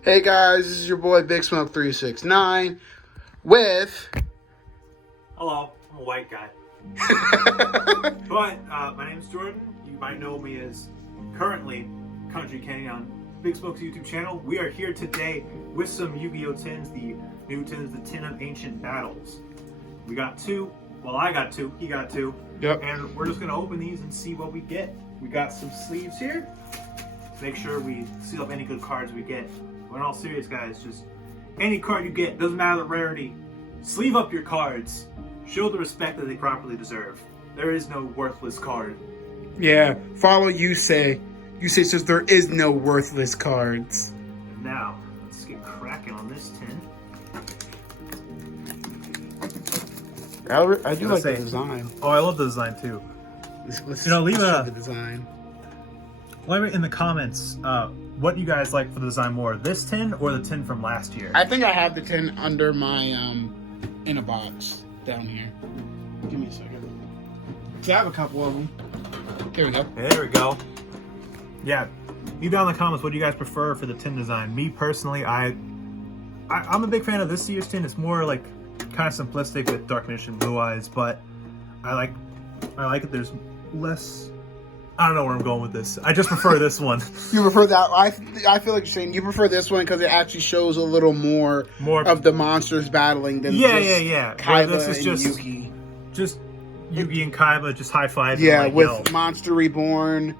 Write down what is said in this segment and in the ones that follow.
Hey guys, this is your boy Big Smoke 369 with. Hello, I'm a white guy. But my name's Jordan. You might know me as currently Country Kenny on Big Smoke's YouTube channel. We are here today with some Yu-Gi-Oh tins, the new tins, the Tin of Ancient Battles. We got two. Well, I got two. He got two. Yep. And we're just gonna open these and see what we get. We got some sleeves here. Make sure we seal up any good cards we get. But in all serious, guys, just any card you get, doesn't matter the rarity, sleeve up your cards. Show the respect that they properly deserve. There is no worthless card. Yeah, follow you say. You say since there is no worthless cards. And now, let's get cracking on this tin. I do like the design. Oh, I love the design too. Let's leave the design. Let me in the comments what you guys like for the design more, this tin or the tin from last year. I think I have the tin under my in a box down here. Give me a second. See, I have a couple of them. Here we go. There we go. Yeah, leave down in the comments what do you guys prefer for the tin design. Me personally, I'm a big fan of this year's tin. It's more like kind of simplistic with Dark Mission Blue Eyes, but I like it. There's less. I don't know where I'm going with this. I just prefer this one. You prefer that? I feel like you're saying you prefer this one because it actually shows a little more of the monsters battling than yeah. Kaiba this is and just Yugi. Just Yugi and Kaiba just high five. Yeah, like, with yo. Monster Reborn.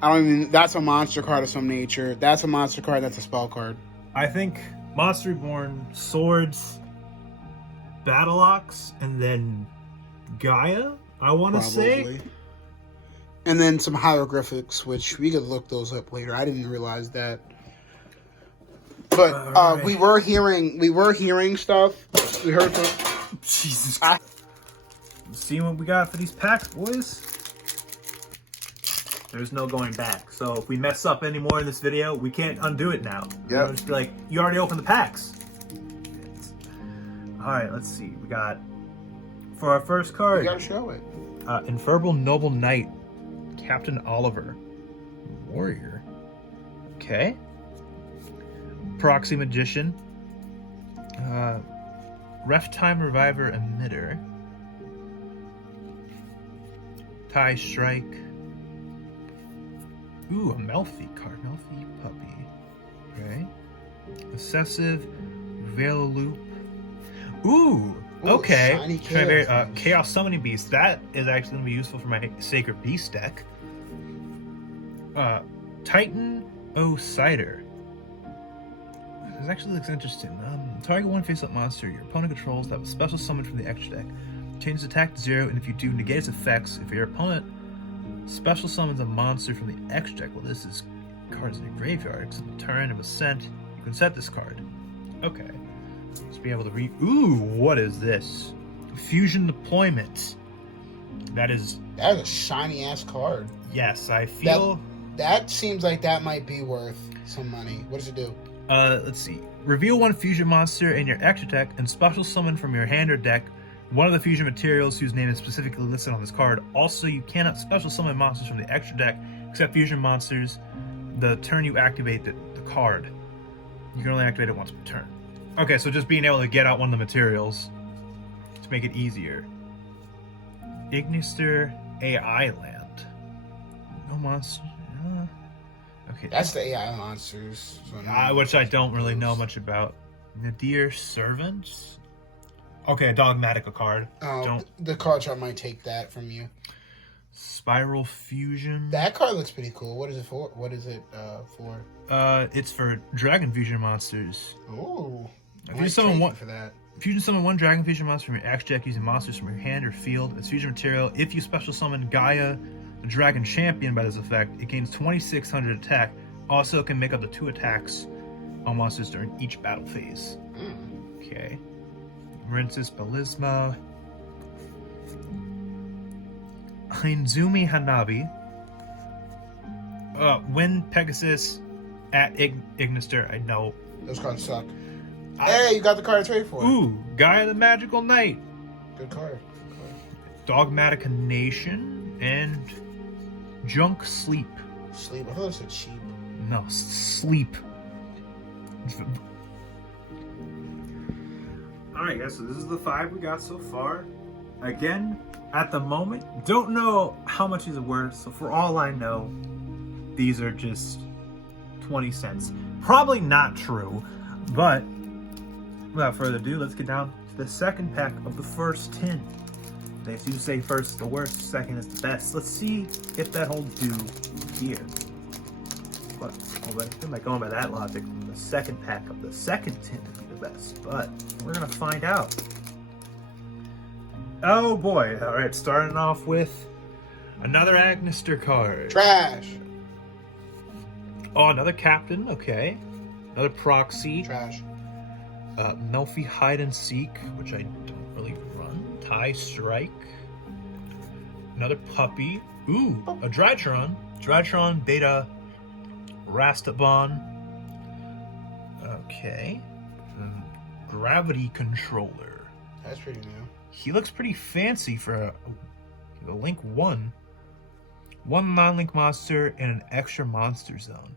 I don't even. That's a monster card of some nature. That's a monster card. That's a spell card. I think Monster Reborn, Swords, Battle Ox, and then Gaia. I want to say. And then some hieroglyphics, which we could look those up later. I didn't realize that. But right. we were hearing stuff. We heard from Jesus. See what we got for these packs, boys. There's no going back. So if we mess up any more in this video, we can't undo it now. Yeah. Just be like, you already opened the packs. All right, let's see. We got for our first card. You gotta show it. Infernal Noble Knight. Captain Oliver. Warrior. Okay. Proxy Magician. Ref Time Reviver Emitter. Tie Strike. Ooh, a Melfi card. Melfi Puppy. Okay. Obsessive Veil Loop. Ooh! Okay. Chaos Summoning Beast. That is actually going to be useful for my Sacred Beast deck. Titan Cider. This actually looks interesting. Target one face-up monster your opponent controls that was special summoned from the extra deck. Change attack to 0, and if you do, negate its effects. If your opponent special summons a monster from the extra deck, well, this is cards in your graveyard. It's a turn of ascent. You can set this card. Okay. Let's be able to read. Ooh, what is this? Fusion Deployment. That is a shiny ass card. Yes, I feel that seems like that might be worth some money. What does it do? Let's see. Reveal one fusion monster in your extra deck and special summon from your hand or deck one of the fusion materials whose name is specifically listed on this card. Also, you cannot special summon monsters from the extra deck except fusion monsters the turn you activate the card. You can only activate it once per turn. Okay, so just being able to get out one of the materials to make it easier. Ignister AI Land. No monster. Okay. That's the AI monsters. So which I don't really know much about. Nadir Servant. Okay, a Dogmatica card. Oh, the card chart might take that from you. Spiral Fusion. That card looks pretty cool. What is it for? What is it for? It's for Dragon Fusion monsters. Ooh. If you summon one Dragon Fusion monster from your extra deck using monsters from your hand or field as fusion material, if you special summon Gaia, the Dragon Champion, by this effect, it gains 2600 attack. Also, it can make up to 2 attacks on monsters during each battle phase. Okay. Rinsis Belisma. Hinzumi Hanabi. Wind Pegasus at Ignister. I know. Those cards suck. Hey, you got the card to trade for. Ooh, Gaia the Magical Knight. Good card. Dogmatica Nation and Junk Sleep. Sleep. I thought it said cheap. No, Sleep. Alright guys, so this is the 5 we got so far. Again, at the moment, don't know how much these are worth, so for all I know, these are just 20 cents. Probably not true, but without further ado, let's get down to the second pack of the first 10. They used to say first is the worst, second is the best. Let's see if that holds due here. But I'm like going by that logic, the second pack of the second 10 would be the best, but we're gonna find out. Oh boy, alright, starting off with another Agnister card. Trash. Oh, another Captain, okay. Another Proxy. Trash. Melfi Hide and Seek, which I don't really run. Tie Strike. Another Puppy. Ooh, a Drytron. Drytron Beta Rastabon. Okay. Gravity Controller. That's pretty new. He looks pretty fancy for a Link 1. One non-link monster and an extra monster zone.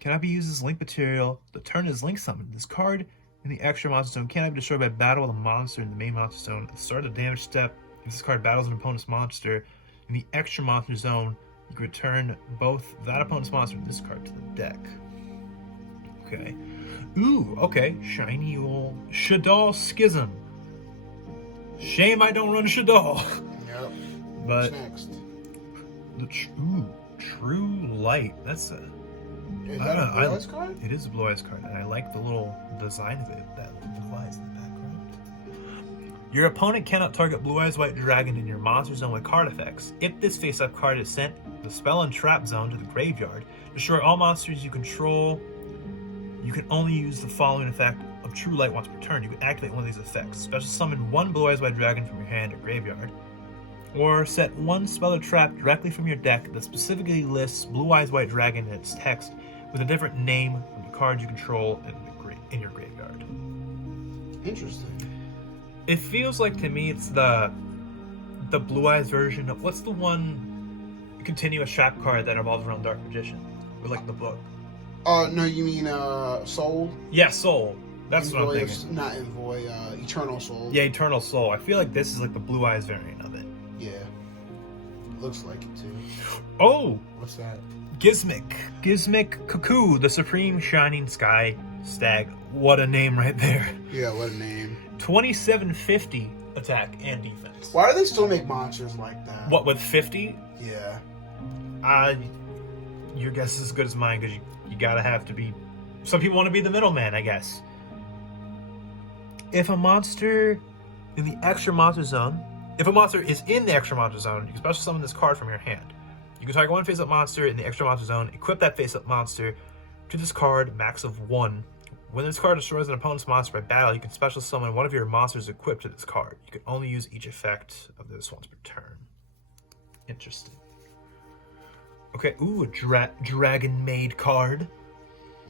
Cannot be used as link material. The turn is link summoned. This card in the extra monster zone cannot be destroyed by battle with a monster in the main monster zone. At the start of the damage step, if this card battles an opponent's monster in the extra monster zone, you can return both that opponent's monster and this card to the deck. Okay. Ooh, okay. Shiny old Shaddoll Schism. Shame I don't run Shaddoll. Yep. But What's next? True Light. That's a... Is that a Blue Eyes card? It is a Blue Eyes card, and I like the little design of it, that Blue Eyes in the background. Your opponent cannot target Blue Eyes White Dragon in your monster zone with card effects. If this face-up card is sent the spell and trap zone to the graveyard, destroy all monsters you control. You can only use the following effect of True Light once per turn. You can activate one of these effects. Special summon one Blue Eyes White Dragon from your hand or graveyard. Or set one spell or trap directly from your deck that specifically lists Blue Eyes White Dragon in its text with a different name from the cards you control in your graveyard. Interesting. It feels like to me it's the Blue Eyes version of what's the one continuous trap card that revolves around Dark Magician? Or like the book. No, you mean Soul? Yeah, Soul. That's Envoy, what I'm thinking. Not Envoy, Eternal Soul. Yeah, Eternal Soul. I feel like this is like the Blue Eyes variant of it. Yeah. Looks like it too. Oh! What's that? Gizmic Cuckoo, the Supreme Shining Sky Stag. What a name right there. Yeah, what a name. 2750 attack and defense. Why do they still make monsters like that? What, with 50? Yeah. Your guess is as good as mine, because you gotta have to be... Some people want to be the middleman, I guess. If a monster in the extra monster zone... If a monster is in the extra monster zone, you can special summon this card from your hand. You can target one face-up monster in the extra monster zone, equip that face-up monster to this card, max of 1. When this card destroys an opponent's monster by battle, you can special summon one of your monsters equipped to this card. You can only use each effect of this once per turn. Interesting. Okay, ooh, a Dragon Maid card.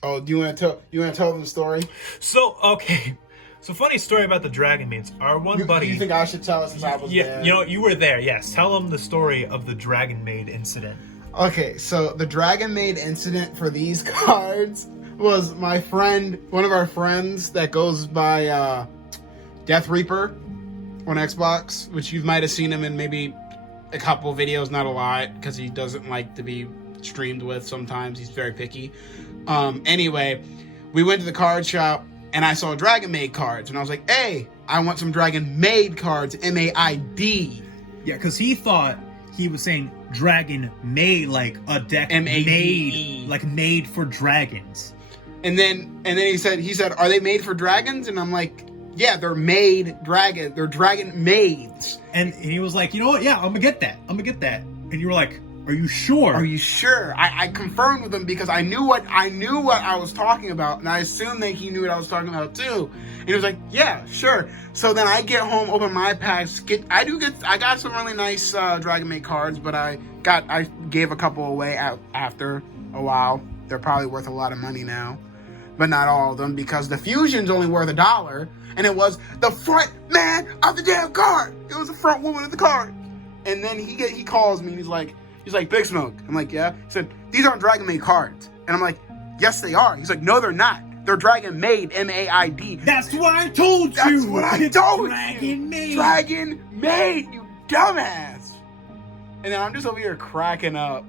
Oh, do you want to tell them the story? So, okay. So, funny story about the Dragon Maids. Our one buddy... You think I should tell us since I was there? You know, you were there, yes. Tell them the story of the Dragon Maid incident. Okay, so the Dragon Maid incident for these cards was my friend, one of our friends that goes by Death Reaper on Xbox, which you might have seen him in maybe a couple videos, not a lot, because he doesn't like to be streamed with sometimes. He's very picky. Anyway, we went to the card shop, and I saw Dragon Maid cards, and I was like, hey, I want some Dragon Maid cards, M-A-I-D. Yeah, because he thought he was saying Dragon Maid, like a deck M-A-D-E. made for dragons. And then he said, are they made for dragons? And I'm like, yeah, they're made dragon. They're dragon maids. And he was like, you know what? Yeah, I'm gonna get that. And you were like, are you sure? Are you sure? I confirmed with him because I knew what I was talking about, and I assumed that he knew what I was talking about too. And he was like, yeah, sure. So then I get home, open my packs. I got some really nice Dragon Maid cards, but I gave a couple away after a while. They're probably worth a lot of money now, but not all of them, because the fusion's only worth $1, and it was the front man of the damn card. It was the front woman of the card. And then he calls me and he's like, Big Smoke. I'm like, yeah. He said, these aren't Dragon Maid cards. And I'm like, yes, they are. He's like, no, they're not. They're Dragon Maid, M-A-I-D. That's what I told you. That's what I told you. Dragon Maid. Dragon Maid, you dumbass. And then I'm just over here cracking up.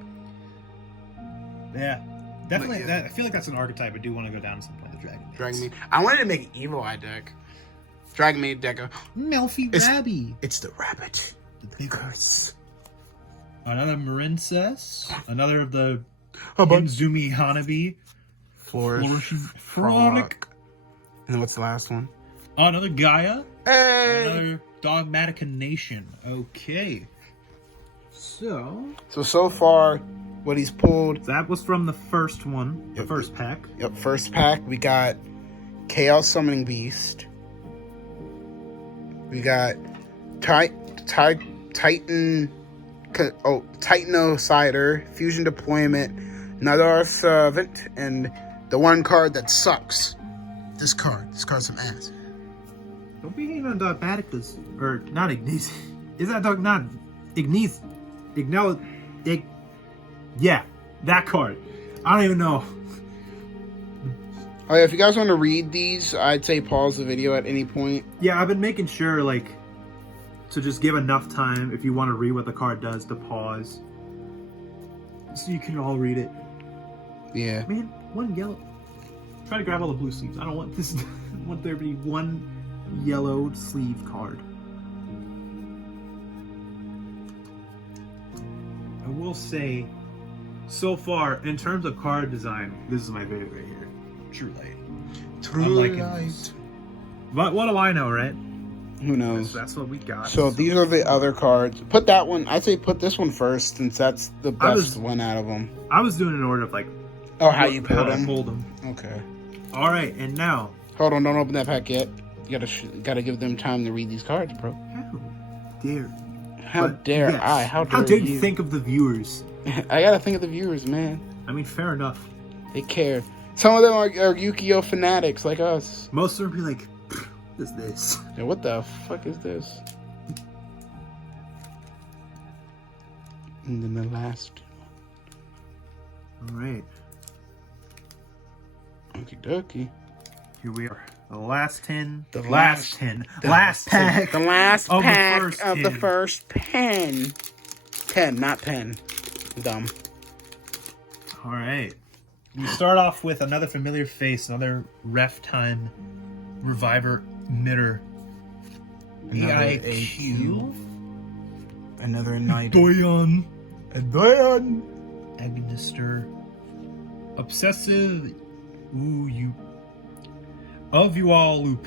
Yeah, definitely. I feel like that's an archetype I do want to go down at some point. The Dragon Maid. Dragon Maid. I wanted to make an Evil Eye deck. Dragon Maid deck. Melfy Rabby. It's the rabbit. The curse. Another Marincess. Another of the bunch. Inzumi Hanabi. Flourishing Frolic. And then what's the last one? Another Gaia. Hey! Another Dogmatica Nation. Okay. So far, what he's pulled. that was from the first one, the Yep. first pack. Yep, first pack, we got Chaos Summoning Beast. We got Titanocider, Fusion Deployment, Nadar Servant, and the one card that sucks. This card's some ass. Don't be hating on Dogmaticas. Or, not Ignis. Is that dog not Ignis? Yeah, that card. I don't even know. Oh yeah, if you guys want to read these, I'd say pause the video at any point. Yeah, I've been making sure, like, to just give enough time, if you want to read what the card does, to pause. So you can all read it. Yeah. Man, one yellow. Try to grab all the blue sleeves. I don't want this. I want there to be one yellow sleeve card. I will say, so far, in terms of card design, this is my favorite right here. True Light. True I'm liking Light. this. But what do I know, right? Who knows? That's what we got. So these are the other cards. Put that one. I'd say put this one first, since that's the best one out of them. I was doing an order of like. Oh, how you pulled I them? pulled them. Okay. All right, and now. Hold on, don't open that pack yet. You gotta give them time to read these cards, bro. How dare? How dare yes. I? How dare you you think of the viewers? I gotta think of the viewers, man. I mean, fair enough. They care. Some of them are Yu-Gi-Oh fanatics like us. Most of them be like, what is this? Yeah, what the fuck is this? And then the last. All right. Okie dokie. Here we are. The last 10. The last 10. Last pack. The last of pack the first of the 10. first pen. 10, not pen. Dumb. All right. We start off with another familiar face, another Ref Time Reviver Knitter. AIQ. Another night. Doyon. Doyon. Agonister. Obsessive. Ooh, you. Of you all loop.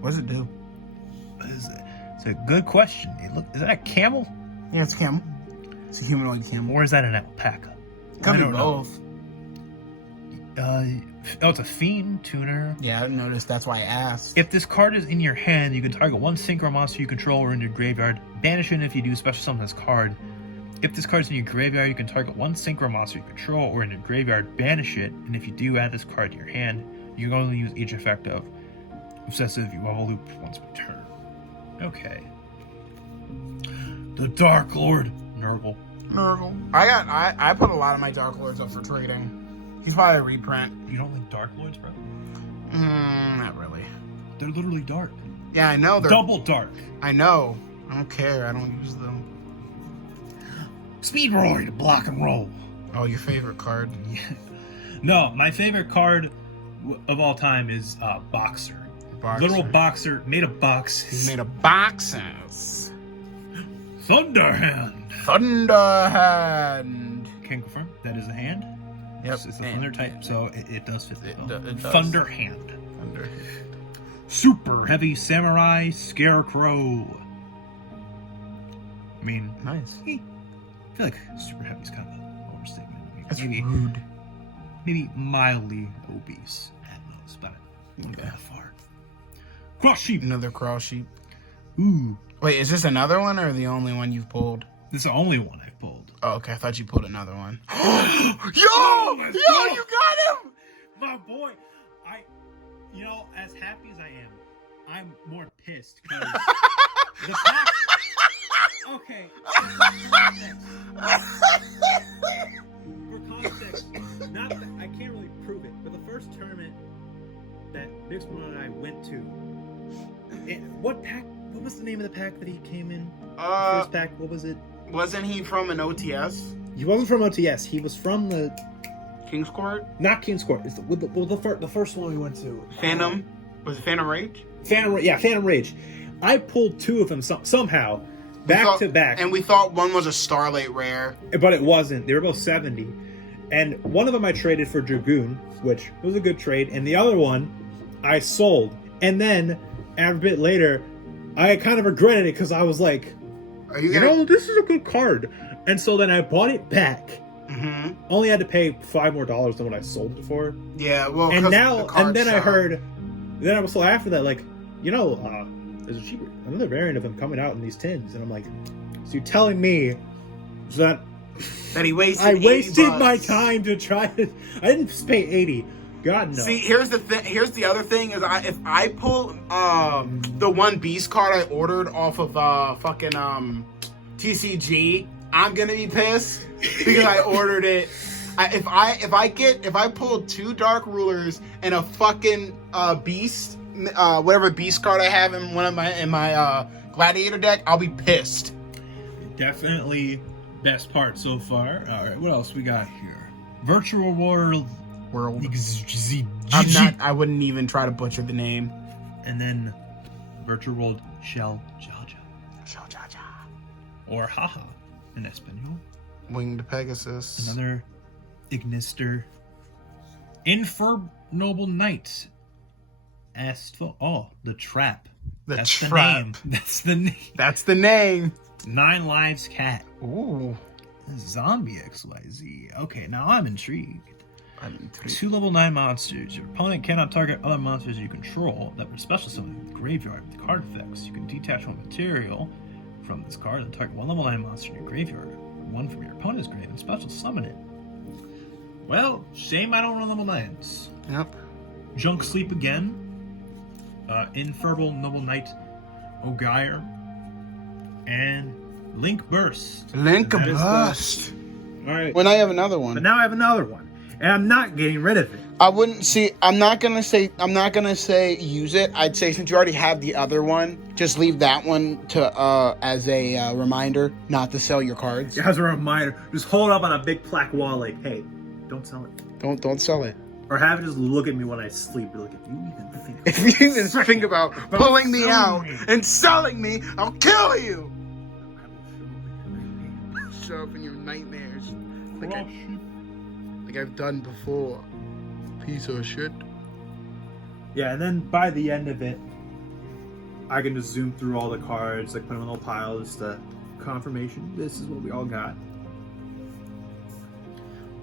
What does it do? It's a good question. Is that a camel? Yeah, it's a camel. It's a humanoid camel. Or is that an alpaca? Could be both. It's a fiend tuner. Yeah, I noticed. That's why I asked. If this card is in your hand, you can target one synchro monster you control or in your graveyard. Banish it if you do special summon this card. If this card is in your graveyard, you can target one synchro monster you control or in your graveyard. Banish it, and if you do add this card to your hand, you can only use each effect of Obsessive Evolve Loop once per turn. Okay. The Dark Lord. Nurgle. I put a lot of my Dark Lords up for trading. He's probably a reprint. You don't like Dark Lords, bro? Not really. They're literally dark. Yeah, I know. They're Double dark. I know. I don't care. I don't use them. Speed Roar to block and roll. Oh, your favorite card? Yeah. No, my favorite card of all time is Boxer. Literal boxer made of boxes. He's made of boxes. Thunderhand. Thunderhand. Can confirm that is a hand. Yep. It's a thunder type, so it does fit. It does. Thunderhand. Thunder. Super heavy samurai scarecrow. I mean, Nice. I feel like super heavy is kind of an overstatement. That's maybe, rude. maybe mildly obese at most, but I wouldn't go that far. Cross sheep. Another cross sheep. Ooh, Wait, is this another one or the only one you've pulled? this is the only one I've pulled. Oh, okay. I thought you pulled another one. Let's Yo, go. you got him. My boy, as happy as I am, I'm more pissed because the pack. Okay. For context, not that I can't really prove it, but the first tournament next one I went to. What pack? What was the name of the pack that he came in? First pack. What was it? Wasn't he from an OTS? He wasn't from OTS. He was from the King's Court? not King's Court. It's the first one we went to. Phantom? Was it Phantom Rage? Phantom Rage. I pulled two of them somehow, back to back. And we thought one was a Starlight Rare. But it wasn't. They were both 70. And one of them I traded for Dragoon, which was a good trade. And the other one, I sold. And then, a bit later, I kind of regretted it because I was like, this is a good card. And so then I bought it back. Mm-hmm. Only had to pay $5 more than what I sold it for. Yeah, well, and then I heard, then I was so after that, like, there's another variant of him coming out in these tins, and I'm like, so you're telling me that he wasted? I wasted my time to try it. I didn't pay 80. God no. See, here's the thing. Here's the other thing is, if I pull the one Beast card I ordered off of fucking TCG, I'm gonna be pissed because I ordered it. If I pull 2 Dark Rulers and a fucking Beast, whatever Beast card I have in my Gladiator deck, I'll be pissed. Definitely best part so far. All right, what else we got here? Virtual World. I wouldn't even try to butcher the name. And then Virtual World Shell Jaja. Or Haha in Espanol. Winged Pegasus. Another Ignister. Noble Knight. The Trap. That's the name. That's the name. 9 Lives Cat. Ooh. Zombie XYZ. Okay, now I'm intrigued. 2 level 9 monsters. Your opponent cannot target other monsters you control that were special summoned in the graveyard with card effects. You can detach one material from this card and target 1 level 9 monster in your graveyard, 1 from your opponent's grave, and special summon it. Well, shame I don't run level 9s. Yep. Junk Sleep again. Infernal Noble Knight O'Geir. And Link Burst. Burst. All right. When I have another one. But now I have another one. And I'm not getting rid of it. I'm not gonna say use it. I'd say since you already have the other one, just leave that one to as a reminder not to sell your cards. As a reminder, just hold up on a big plaque wall like, hey, don't sell it. Don't sell it. Or have it just look at me when I sleep. Like, if you even think about pulling me out and selling me, I'll kill you. Show up in your nightmares. Like I've done before. Piece of shit. Yeah, and then by the end of it, I can just zoom through all the cards, like put them in a little pile, just the confirmation. This is what we all got.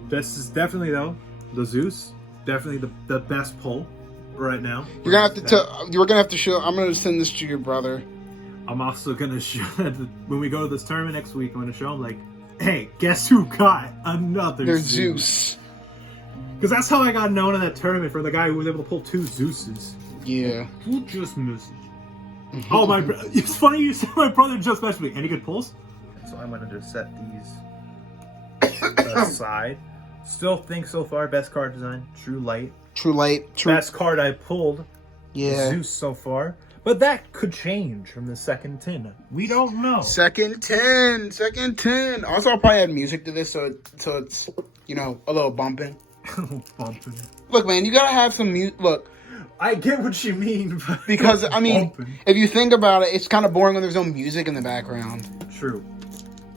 This is definitely, though, the Zeus. Definitely the best pull right now. You're gonna have to you're gonna have to show. I'm gonna send this to your brother. I'm also gonna show when we go to this tournament next week. I'm gonna show him like, hey, guess who got another There's Zeus. Because that's how I got known in that tournament, for the guy who was able to pull 2 Zeuses. Yeah. Who just missed? Oh, it's funny you said my brother just messaged me. Any good pulls? So I'm going to just set these aside. Still think so far, best card design, True Light. Best card I pulled, Zeus so far. But that could change from the second 10. We don't know. Second 10. Also, I'll probably add music to this, so it's, a little bumping. Look, man, you gotta have some music. Look, I get what you mean, because if you think about it, it's kind of boring when there's no music in the background. True.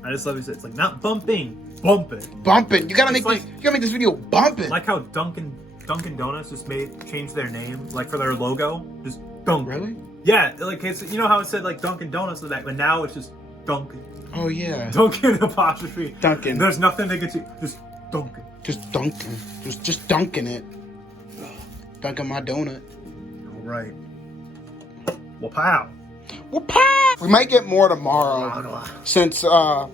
I just love it. It's like not bumping. You gotta make this video bumping. Like how Dunkin' Donuts just changed their name, like for their logo, just Dunkin'. Really? Yeah, like it's how it said like Dunkin' Donuts with that, but now it's just Dunkin'. Oh yeah. Dunkin' apostrophe. Dunkin'. There's nothing they can see. Just Dunkin'. Just dunking. Just dunking it. Dunking my donut. All right. Well, pow. We might get more tomorrow, since our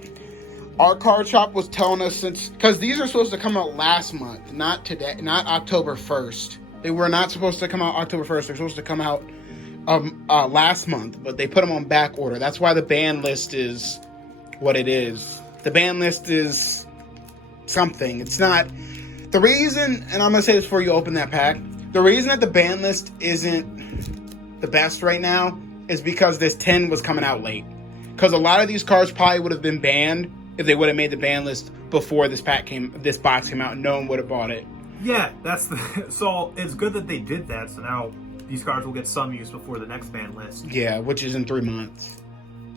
card shop was telling us because these are supposed to come out last month, not today, not October 1st. They were not supposed to come out October 1st. They're supposed to come out last month, but they put them on back order. That's why the ban list is what it is. The ban list is something. It's not the reason, and I'm gonna say this before you open that pack. The reason that the ban list isn't the best right now is because this 10 was coming out late. Because a lot of these cards probably would have been banned if they would have made the ban list before this box came out, and no one would have bought it. Yeah, so it's good that they did that. So now these cards will get some use before the next ban list. Yeah, which is in 3 months.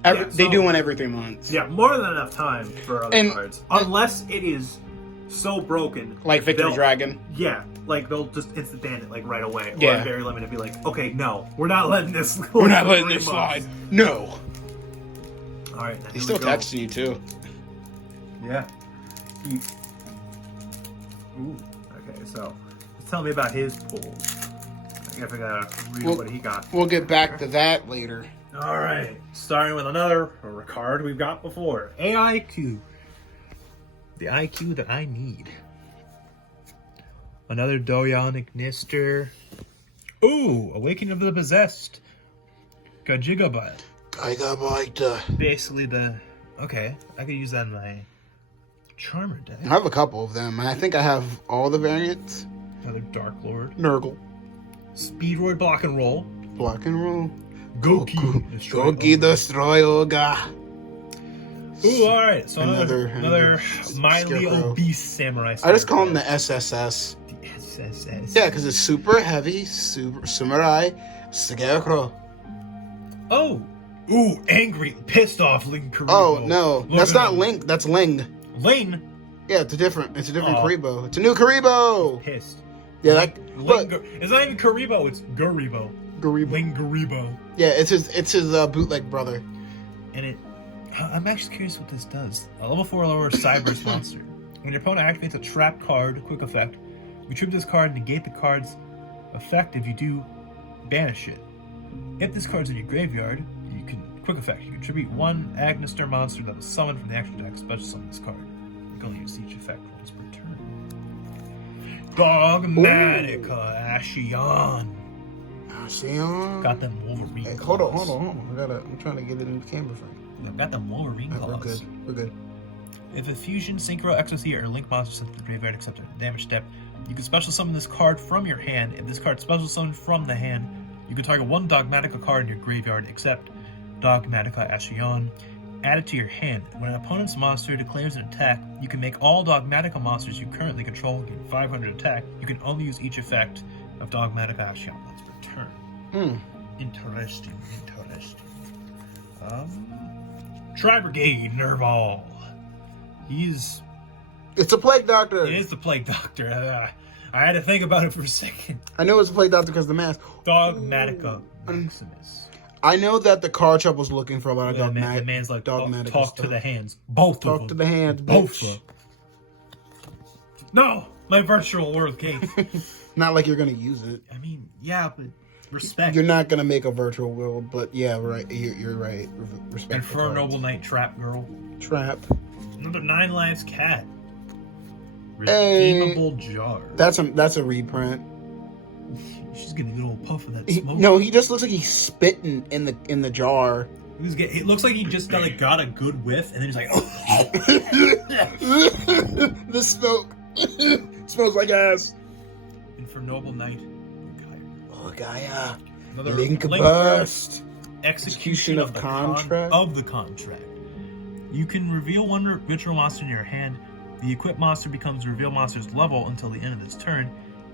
They do one every 3 months. Yeah, more than enough time for other cards, unless it is so broken. Like Victory Dragon. Yeah, like they'll just instant ban it like right away. Yeah. Or very limited, be like, okay, no, we're not letting this. We're not letting this slide. No. All right, He's still attached to you too. Yeah. Ooh. Okay, so tell me about his pulls. I guess I gotta read what he got. We'll get back to that later. All right, starting with another card we've got before. AIQ. The IQ that I need. Another Doyonic Nister. Ooh, Awakening of the Possessed. Gigabyte. Basically okay, I could use that in my Charmer deck. I have a couple of them. I think I have all the variants. Another Dark Lord. Nurgle. Speedroid Block and Roll. Block and Roll. Goki. Goki Destroy Ogre. Ooh, alright. So another mildly Scarecrow. obese samurai. I just call him the SSS. The SSS. Yeah, because it's super heavy, super samurai, Scarecrow. Oh. Ooh, angry, pissed off Ling Karibo. Oh, no. That's not Link. That's Ling. Ling? Yeah, it's a different Karibo. It's a new Karibo. Pissed. Yeah, it's not even Karibo, it's Garibo. Ling Garibo. Yeah, it's his bootleg brother. And I'm actually curious what this does. A level 4 lower Cyberse monster. When your opponent activates a trap card, quick effect, you tribute this card, negate the card's effect. If you do, banish it. If this card's in your graveyard, you can quick effect. You can tribute one Agnister monster that was summoned from the action deck, special summon this card. You can only use each effect once per turn. Dogmatica Ashion. Got them Wolverine. Hey, hold on. I'm trying to get it in the camera frame. I've got them Wolverine claws. We're good. If a fusion, synchro, exocy, or link monster sent to the graveyard except a damage step, you can special summon this card from your hand. If this card special summoned from the hand, you can target one Dogmatica card in your graveyard except Dogmatica Ashion. Add it to your hand. When an opponent's monster declares an attack, you can make all Dogmatica monsters you currently control gain 500 attack. You can only use each effect of Dogmatica Ashion once per turn. Interesting. Tri-Brigade Nerval. It's a Plague Doctor. It is the Plague Doctor. I had to think about it for a second. I know it's a Plague Doctor because of the mask. Dogmatica Maximus. I know that the card shop was looking for a lot of Dogmatica. The man's like, Dogmatica talk stuff. to the hands. Both of them. Talk to the hands, Both bitch. of them. No! My virtual world case. Not like you're going to use it. I mean, yeah, but respect. You're not going to make a virtual world, but yeah, right. You're right. Respect. Infer Noble Knight Trap Girl. Trap. Another 9 Lives Cat. Redeemable Jar. That's a reprint. She's getting a little puff of that smoke. No, he just looks like he's spitting in the jar. It looks like he just got a good whiff, and then he's like, The smoke smells like ass. Infer Noble Knight. Gaia. Another Link Burst. Execution of the contract. You can reveal one ritual monster in your hand. The equipped monster becomes the reveal monster's level until the end of this turn,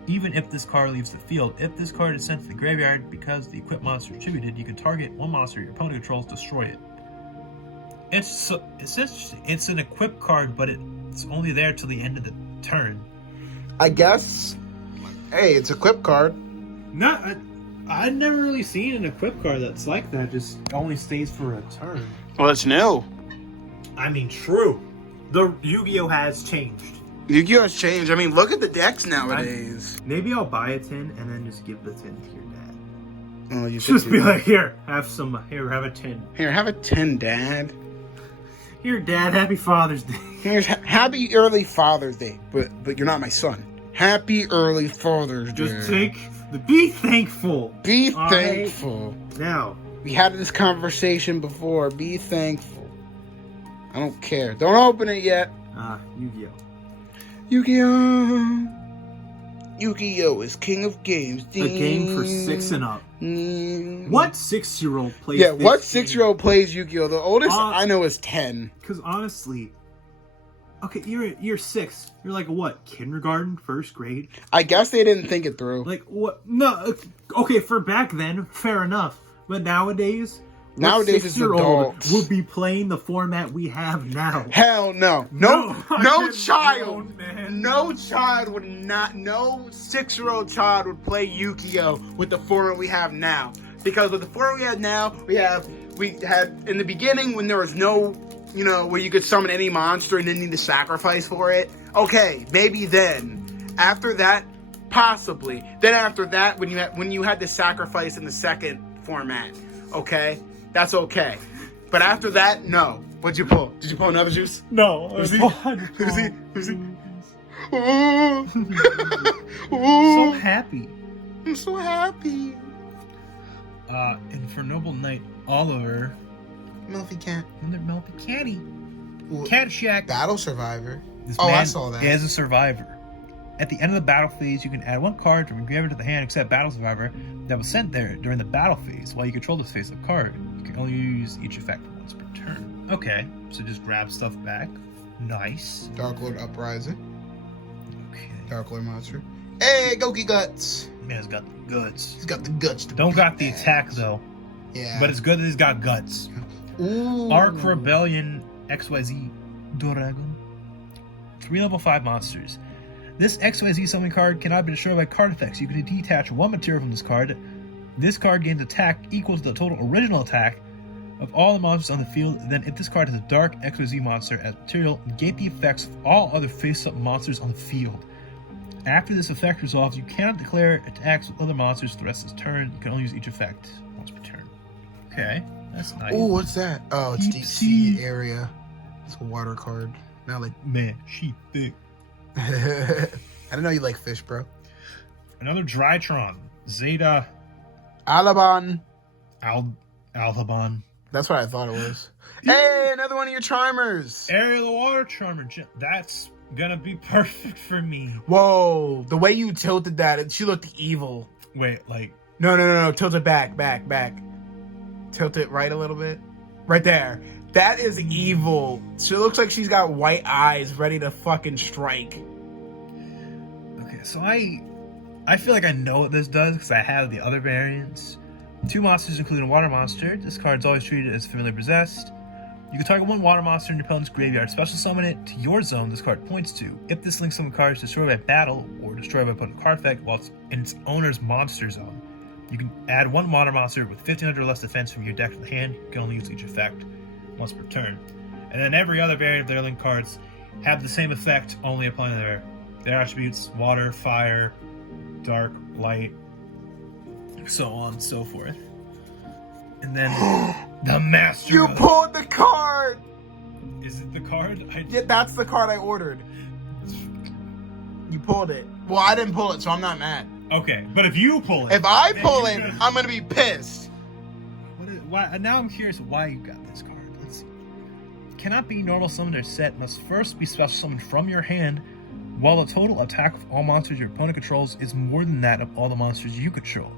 even if this card leaves the field. If this card is sent to the graveyard because the equipped monster is attributed, you can target one monster your opponent controls, destroy it. It's interesting. It's an equipped card, but it's only there till the end of the turn. I guess. Hey, it's a equipped card. I've never really seen an equipped card that's like that. Just only stays for a turn. Well, it's new. I mean, true. The Yu-Gi-Oh has changed. Yu-Gi-Oh has changed. I mean, look at the decks nowadays. Maybe I'll buy a tin and then just give the tin to your dad. Oh, you Just be like, have a tin. Here, have a 10, Dad. Here, Dad, happy Father's Day. Here's happy early Father's Day, but you're not my son. Happy early Father's Day. Just be thankful. Be All thankful. Right? Now, we had this conversation before. Be thankful. I don't care. Don't open it yet. Yu-Gi-Oh. Yu-Gi-Oh. Yu-Gi-Oh is king of games. A game for 6 and up. What 6-year-old plays? Yeah, this what game? 6-year-old plays Yu-Gi-Oh? The oldest I know is 10. Because honestly, okay, you're 6. You're like what? Kindergarten, first grade? I guess they didn't think it through. Like what? No. Okay, for back then, fair enough. But nowadays It's adults. would be playing the format we have now. Hell no. No child. Man. No child would not. No 6-year-old child would play Yu-Gi-Oh with the format we have now. Because with the format we have now, we had in the beginning when there was no, where you could summon any monster and then need to sacrifice for it. Okay, maybe then. After that, possibly. Then after that, when you had to sacrifice in the second format, okay, that's okay. But after that, no. What'd you pull? Did you pull another juice? No. Let me see. So happy. I'm so happy. And for Noble Knight Oliver, Melfi Cat. another Melpy Catty. Cat Shack. Battle Survivor. This I man saw that. is a survivor. At the end of the battle phase, you can add 1 card from your graveyard to the hand, except Battle Survivor, that was sent there during the battle phase. While you control this phase of card, you can only use each effect once per turn. Okay, so just grab stuff back. Nice. Dark Lord Uprising. Okay. Dark Lord Monster. Hey, Goki Guts. Man's got the guts. He's got the guts. Don't got the attack though. Yeah. But it's good that he's got guts. Ooh. Arc Rebellion XYZ Dragon. 3 level 5 monsters. This XYZ summoning card cannot be destroyed by card effects. You can detach 1 material from this card. This card gains attack equal to the total original attack of all the monsters on the field. Then if this card has a dark XYZ monster as material, negate the effects of all other face-up monsters on the field. After this effect resolves, you cannot declare attacks with other monsters for the rest of this turn. You can only use each effect once per turn. Okay, that's nice. Oh, what's that? Oh, it's Deep Sea Area. It's a water card. Not like... Man, she thick. I didn't know you like fish, bro. Another Drytron. Zeta Alabon. Alhaban. That's what I thought it was. Hey, another one of your charmers. Ariel the Water Charmer. That's gonna be perfect for me. Whoa, the way you tilted that, she looked evil. Wait, like... No. Tilt it back. Tilt it right a little bit. Right there. That is evil. She looks like she's got white eyes ready to fucking strike. Okay, so I feel like I know what this does because I have the other variants. 2 monsters including a water monster. This card's always treated as familiarly possessed. You can target 1 water monster in your opponent's graveyard. Special summon it to your zone this card points to. If this link summon card is destroyed by battle or destroyed by opponent card effect while it's in its owner's monster zone, you can add 1 water monster with 1500 or less defense from your deck to the hand. You can only use each effect once per turn. And then every other variant of their link cards have the same effect, only applying their attributes: water, fire, dark, light, so on and so forth. And then the master. You pulled the card. Is it the card? Yeah, that's the card I ordered. You pulled it. Well, I didn't pull it, so I'm not mad. Okay, but if you pull it, if I pull it, I'm gonna be pissed. Why? Now I'm curious why you got this card. Let's see. Cannot be normal summoned or set. Must first be special summoned from your hand. While the total attack of all monsters your opponent controls is more than that of all the monsters you control.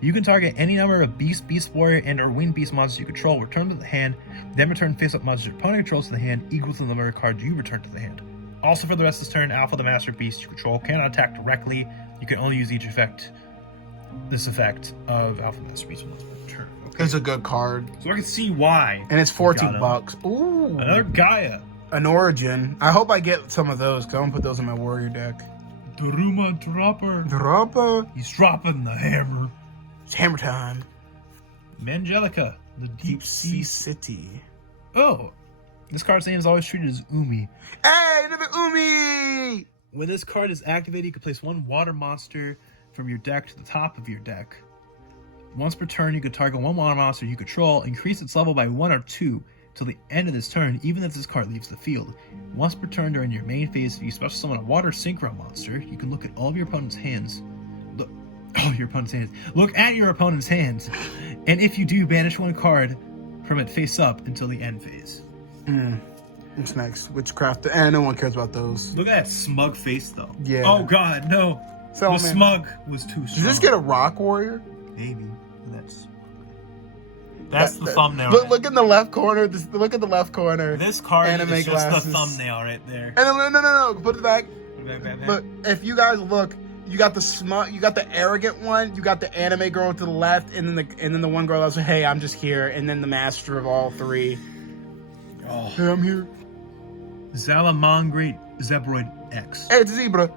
You can target any number of Beast, Beast Warrior, and or Winged Beast monsters you control, return to the hand, then return face-up monsters your opponent controls to the hand equal to the number of cards you return to the hand. Also for the rest of this turn, Alpha the Master Beast you control cannot attack directly. You can only use each effect, this effect of Alpha the Master Beast once per turn. Okay. It's a good card. So I can see why. And it's $14. Ooh. Another Gaia. An Origin. I hope I get some of those, because I'm going to put those in my warrior deck. Daruma Dropper. Dropper. He's dropping the hammer. It's hammer time. Mangelica, the Deep Sea City. Oh, this card's name is always treated as Umi. Hey, another Umi! When this card is activated, you can place 1 water monster from your deck to the top of your deck. Once per turn, you can target 1 water monster you control, increase its level by 1 or 2 till the end of this turn, even if this card leaves the field. Once per turn during your main phase, if you special summon a water synchro monster, you can look at all of your opponent's hands. Look at your opponent's hands. And if you do, banish 1 card from it face up until the end phase. What's next? Witchcraft. No one cares about those. Look at that smug face, though. Yeah. Oh, God, no. So, The smug was too strong. Did you just get a rock warrior? Maybe. That's the thumbnail. Look in the left corner. Look at the left corner. This card Anime is just glasses. the thumbnail right there. And no. Put it back. Back. Look, if you guys look, you got the smug, you got the arrogant one, you got the anime girl to the left, and then the one girl that's like, hey, I'm just here, and then the master of all three. Oh. Hey, I'm here. Zalamangreat Zebroid X. Hey, it's a zebra.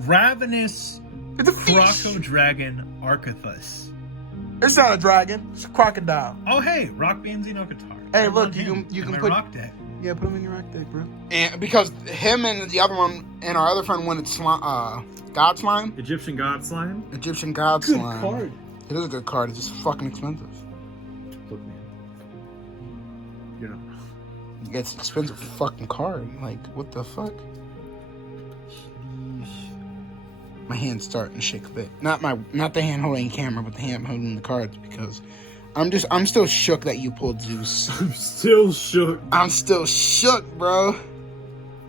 Ravenous It's a fish. Croco Dragon Arcathus. It's not a dragon. It's a crocodile. Oh hey, Rock Benzino guitar. Hey, I look, love you him can in my put- rock deck. Yeah, put him in your rack deck, bro. And because him and the other one and our other friend wanted God Slime, Egyptian God Slime. Egyptian God Good Slime. card. It is a good card. It's just fucking expensive. Look, man. You know. It's an expensive fucking card. Like, what the fuck? My hand's starting to shake a bit. Not the hand holding the camera, but the hand holding the cards, because I'm still shook that you pulled Zeus. I'm still shook. I'm still shook, bro.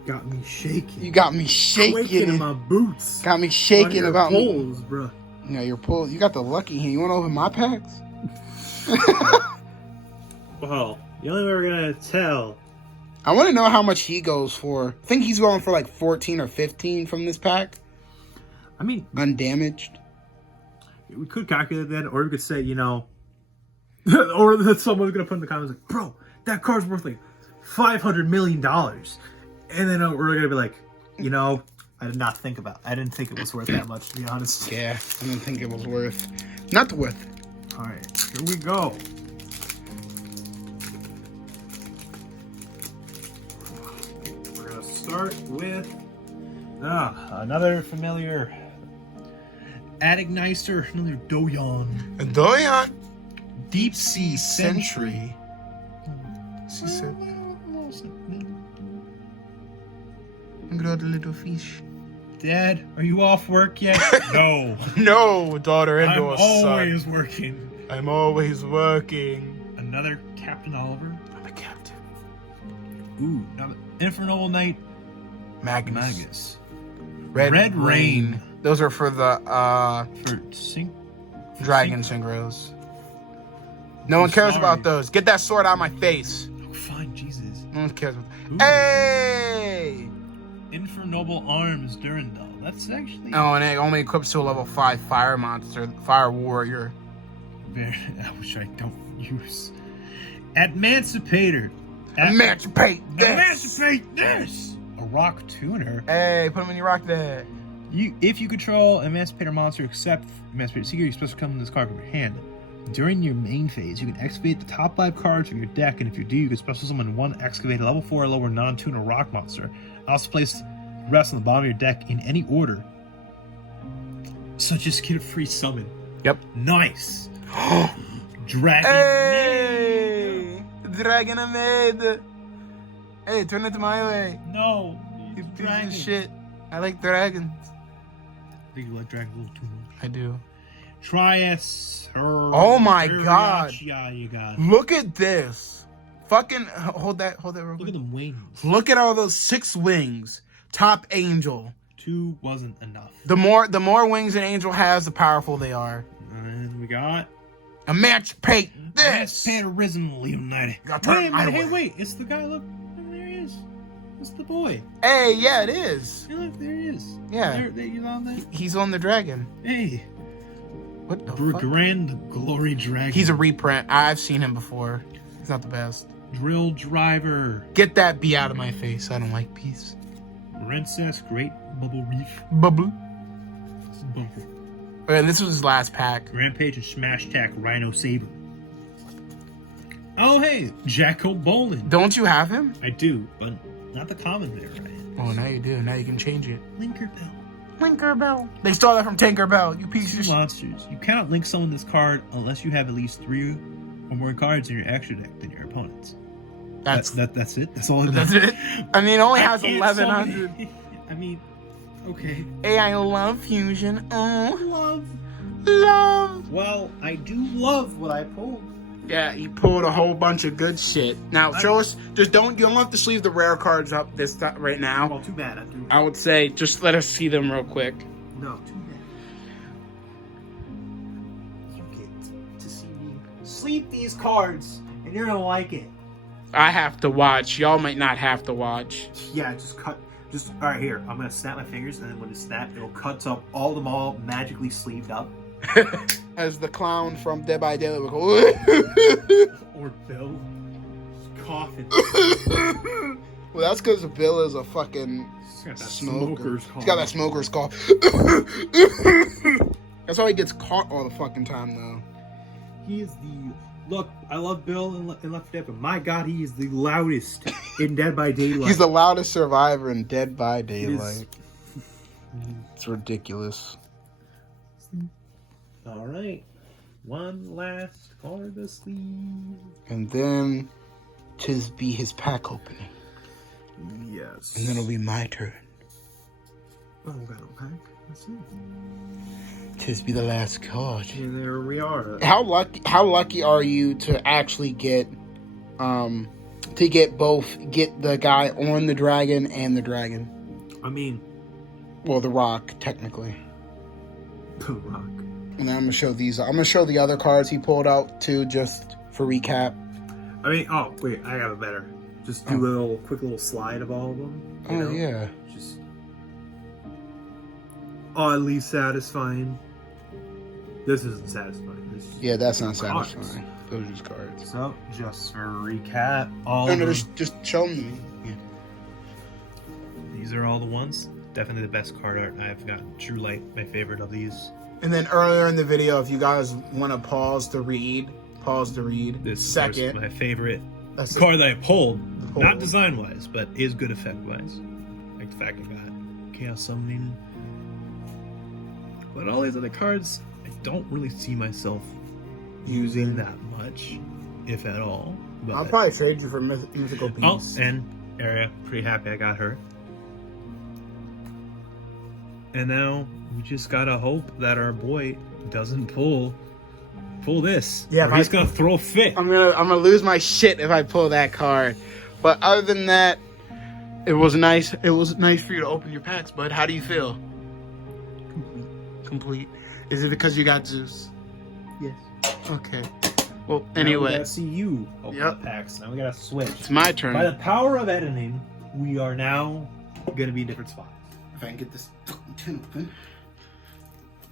Got me shaking. You got me Quaking shaking. in my boots. Got me shaking about me. Poles, bro. You know, your pull. You got the lucky hand. You want to open my packs? Well, the only way we're gonna tell. I want to know how much he goes for. I think he's going for like 14 or 15 from this pack. I mean, Undamaged. we could calculate that, or we could say, you know, or that someone's gonna put in the comments like, bro, that card's worth like $500 million, and then we're gonna be like, you know, I didn't think it was worth that much, to be honest. Yeah, I didn't think it was not worth it. All right, here we go. We're gonna start with another familiar Adigneister, another Doyon. And Doyon. Deep Sea Sentry. She said, look at all the little fish. Dad, are you off work yet? No. No, daughter I'm and/or always son. working. I'm always working. Another Captain Oliver. I'm a captain. Ooh, another Infernal Knight Magnus. Magus. Red Rain. Those are for the For sync. dragon synchros. No one cares about those. Get that sword out of my face. Oh, fine, Jesus. No one cares. Ooh. Hey! Infernoble Arms Durandal. That's actually Oh, and it only equips to a level 5 fire monster, fire warrior. very, which I don't use. Emancipator. Emancipate this! Emancipate this! A rock tuner. Hey, put him in your rock deck. If you control Emancipator monster except Emancipator Secret, you're supposed to come in this card from your hand. During your main phase, you can excavate the top 5 cards of your deck, and if you do, you can special summon one excavated level 4 or lower non-tuner rock monster. Also place the rest on the bottom of your deck in any order. So just get a free summon. Yep. Nice. Dragon. Hey! Dragon Ahmed! Hey, turn it my way. No. You piece Dragon. of shit. I like dragons. I think you like dragon a little too much. I do. Trias. Oh my God. You got. Look at this. Fucking hold that real Look quick. at them wings. Look at all those 6 wings. Top angel. 2 wasn't enough. The more wings an angel has, the powerful they are. And we got Emancipate this. Emancipator Risen Leonidas. Gotta turn Wait a it my minute, hey, way. wait, it's the guy, look, there he is. It's the boy. Hey, yeah, it is. Hey, look, there he is. Yeah. He's on there. He's on the dragon. Hey, What the fuck? Grand Glory Dragon. He's a reprint. I've seen him before. He's not the best. Drill Driver. Get that bee out of my face. I don't like bees. Princess Great Bubble Reef. Bubble. Bubble. Okay, this was his last pack. Rampage and Smash Attack Rhino Saber. Oh, hey, Jacko Bolin. Don't you have him? I do, but not the common there, right? Oh, now you do. Now you can change it. Linkerbell. Tinkerbell. They stole that from Tinkerbell. You piece of Two shit. monsters. You cannot link summon this card unless you have at least 3 or more cards in your extra deck than your opponents. That's it. That's all. That's it. I mean, it only has can't 1100. summon- I mean, okay. Hey, I love fusion. Oh, love. Well, I do love what I pulled. Yeah, he pulled a whole bunch of good shit. Now, show us. Just don't. You don't have to sleeve the rare cards up this time right now. Well, too bad. I do. I would say just let us see them real quick. No, too bad. You get to see me sleep these cards, and you're gonna like it. I have to watch. Y'all might not have to watch. Yeah, all right, here. I'm gonna snap my fingers, and then when it snaps, it'll cut up all them all magically sleeved up. As the clown from Dead by Daylight would go. Or Bill. Just coughing. Well, that's because Bill is a fucking He's got that smoker. smoker's He's got that smoker's cough. That's why he gets caught all the fucking time, though. He is the... Look, I love Bill in Left 4 Dead, but my God, he is the loudest in Dead by Daylight. He's the loudest survivor in Dead by Daylight. It's ridiculous. All right. One last card to sleeve. And then 'tis be his pack opening. Yes. And then it'll be my turn. Oh, we got a pack. Let's see. 'Tis be the last card. And there we are. How lucky are you to actually get get the guy on the dragon and the dragon? I mean, Well, the rock, technically. the rock. And then I'm gonna show these. I'm gonna show the other cards he pulled out too, just for recap. I mean, oh wait, I got it better. Just do a quick little slide of all of them. You know? Yeah. Just oddly satisfying. This isn't satisfying. This is Yeah, that's not cards. satisfying. Those are just cards. So, just for recap, all No, of no, them. just show them to me. Yeah. These are all the ones. Definitely the best card art I've gotten. True Light, my favorite of these. And then earlier in the video, if you guys want to pause to read. This Second. is my favorite That's card that I pulled. Pull. Not design wise, but is good effect wise. Like the fact I got Chaos Summoning. But all these other cards, I don't really see myself using that much, if at all. But I'll probably trade you for Mythical Beast. Oh, and Aria, pretty happy I got her. And now we just gotta hope that our boy doesn't pull this. Yeah, or he's gonna throw a fit. I'm gonna lose my shit if I pull that card. But other than that, it was nice. It was nice for you to open your packs, bud. How do you feel? Complete. Is it because you got Zeus? Yes. Okay. Well, Now we anyway, gotta see you open Yep. the packs. Now we gotta switch. it's my turn. By the power of editing, we are now gonna be in different spots. If I can get this fucking tin open.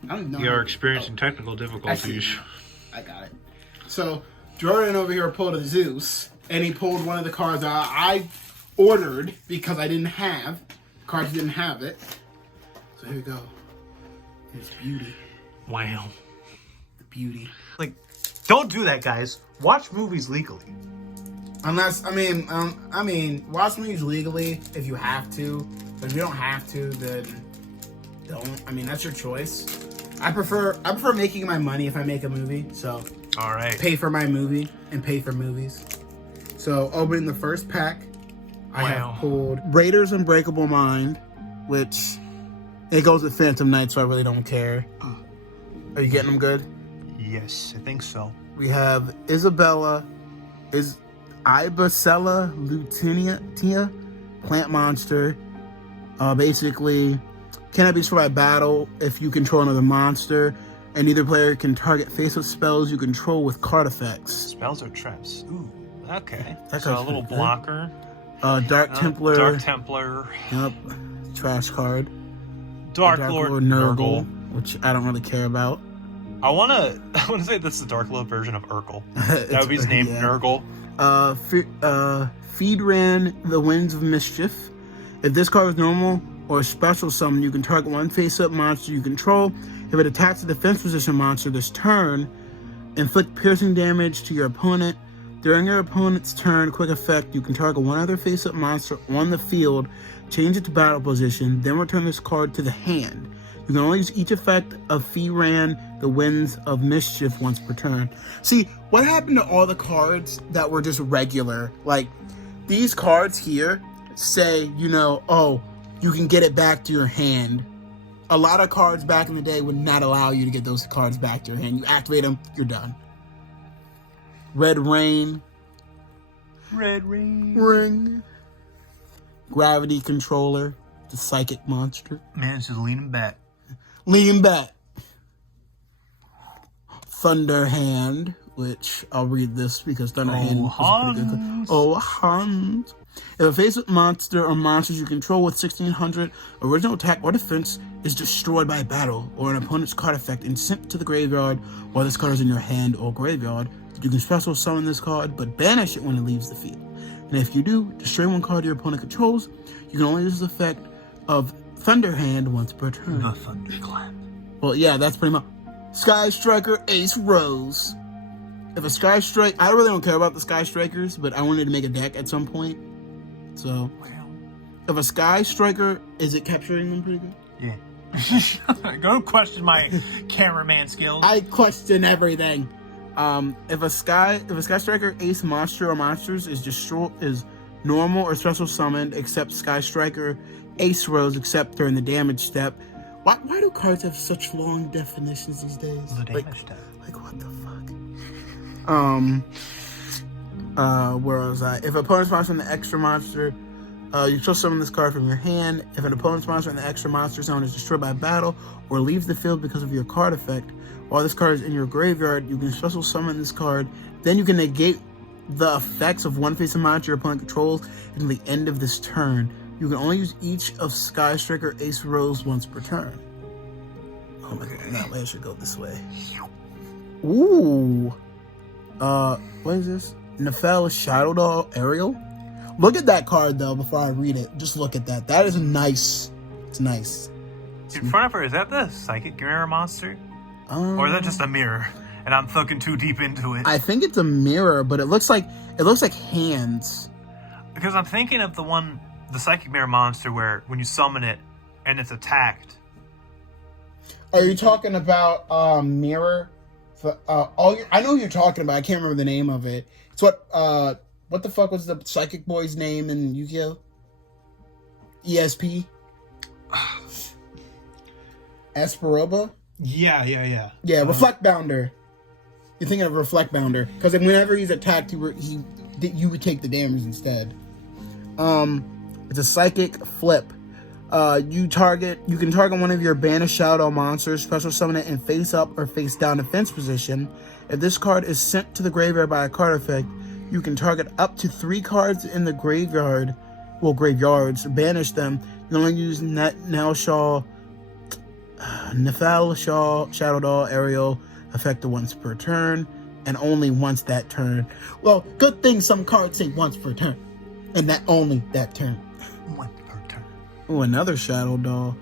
I don't know. We are experiencing technical I difficulties. see. I got it. So Jordan over here pulled a Zeus, and he pulled one of the cards that I ordered because I didn't have. Cards didn't have it. So here we go. It's beauty. Wow. The beauty. Like, don't do that, guys. Watch movies legally. Unless, I mean, watch movies legally if you have to. But if you don't have to, then don't. I mean, that's your choice. I prefer making my money if I make a movie. So All right. pay for my movie and pay for movies. So opening the first pack, I have pulled Raiders Unbreakable Mind, which it goes with Phantom Knight, so I really don't care. Are you getting them good? Yes, I think so. We have Isabella, Ibacella lutea, plant monster. Basically, cannot be destroyed by battle if you control another monster, and neither player can target face-up spells you control with card effects. Spells or traps. Ooh, okay. That So a card's little pretty good. blocker. Dark Templar. Dark Templar. Yep. Trash card. Dark Lord Nurgle. which I don't really care about. I wanna say this is the Dark Lord version of Urkel. That would be his name, yeah. Nurgle. Feedran, the Winds of Mischief. If this card is normal or a special summon, you can target one face-up monster you control. If it attacks a defense position monster this turn, inflict piercing damage to your opponent. During your opponent's turn, quick effect, you can target one other face-up monster on the field, change it to battle position, then return this card to the hand. You can only use each effect of Feedran, the Winds of Mischief, once per turn. See, what happened to all the cards that were just regular? Like, these cards here say, oh, you can get it back to your hand. A lot of cards back in the day would not allow you to get those cards back to your hand. You activate them, you're done. Red Rain. Ring. Gravity Controller, the psychic monster. Man, it's just leaning back. Lean back. Thunderhand, which I'll read this because Thunderhand is pretty good. Oh, Hans. If a face monster or monsters you control with 1600 original attack or defense is destroyed by battle or an opponent's card effect and sent to the graveyard while this card is in your hand or graveyard, you can special summon this card but banish it when it leaves the field. And if you do, destroy one card your opponent controls. You can only use the effect of Thunderhand once per turn. The Thunderclap. Well, yeah, that's pretty much. Sky Striker, Ace Rose. If a Sky Strike, I really don't care about the Sky Strikers, but I wanted to make a deck at some point. So, if a Sky Striker, is it capturing them pretty good? Yeah. Don't question my cameraman skills. I question everything. If a Sky Striker, Ace Monster or Monsters is normal or special summoned, except Sky Striker, Ace Rose, except during the damage step. Why do cards have such long definitions these days? The damage step. Like what the fuck? Where was I? If an opponent's monster and the extra monster, you still summon this card from your hand. If an opponent's monster in the extra monster zone is destroyed by battle or leaves the field because of your card effect, while this card is in your graveyard, you can special summon this card. Then you can negate the effects of one face of monster your opponent controls until the end of this turn. You can only use each of Sky Striker, Ace Rose once per turn. Oh my god, no, I should go this way. Ooh. What is this? Nefel Shadow Doll Ariel? Look at that card though before I read it. Just look at that. That is nice. It's nice. In front of her, is that the Psychic Mirror monster? Or is that just a mirror? And I'm fucking too deep into it. I think it's a mirror, but it looks like hands. Because I'm thinking of the Psychic Mirror monster where when you summon it and it's attacked. Are you talking about mirror? I know what you're talking about. I can't remember the name of it. It's what the fuck was the psychic boy's name in Yu-Gi-Oh? ESP? Asperoba? Yeah. Yeah, Reflect Bounder. You're thinking of Reflect Bounder. Because whenever he's attacked, you would take the damage instead. It's a psychic flip. You can target one of your banished shadow monsters, special summon it in face up or face down defense position. If this card is sent to the graveyard by a card effect, you can target up to 3 cards in the graveyard. Well, graveyards. Banish them. You can only use Nefel Shadow Doll Ariel effect once per turn, and only once that turn. Well, good thing some cards say once per turn, and that only that turn. Once per turn. Oh, another Shadow Doll.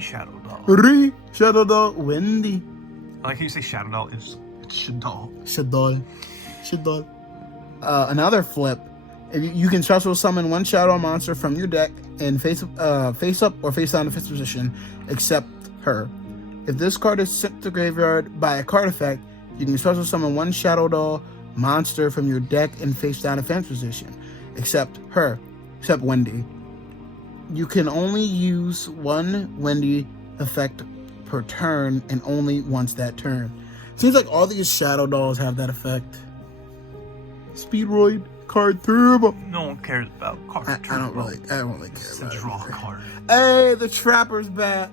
Shadow Doll. Wendy. I like how you say Shadow Doll. It's Shadow. Shadow. Another flip. If you can special summon one Shadow monster from your deck in face up or face down defense position, except her. If this card is sent to the graveyard by a card effect, you can special summon one Shadow Doll monster from your deck in face down defense position, except Wendy. You can only use one Wendy effect per turn and only once that turn. Seems like all these Shadow Dolls have that effect. Speedroid card turbo. No one cares about card turbo. I don't really care about it. Draw card. Hey, the Trapper's back.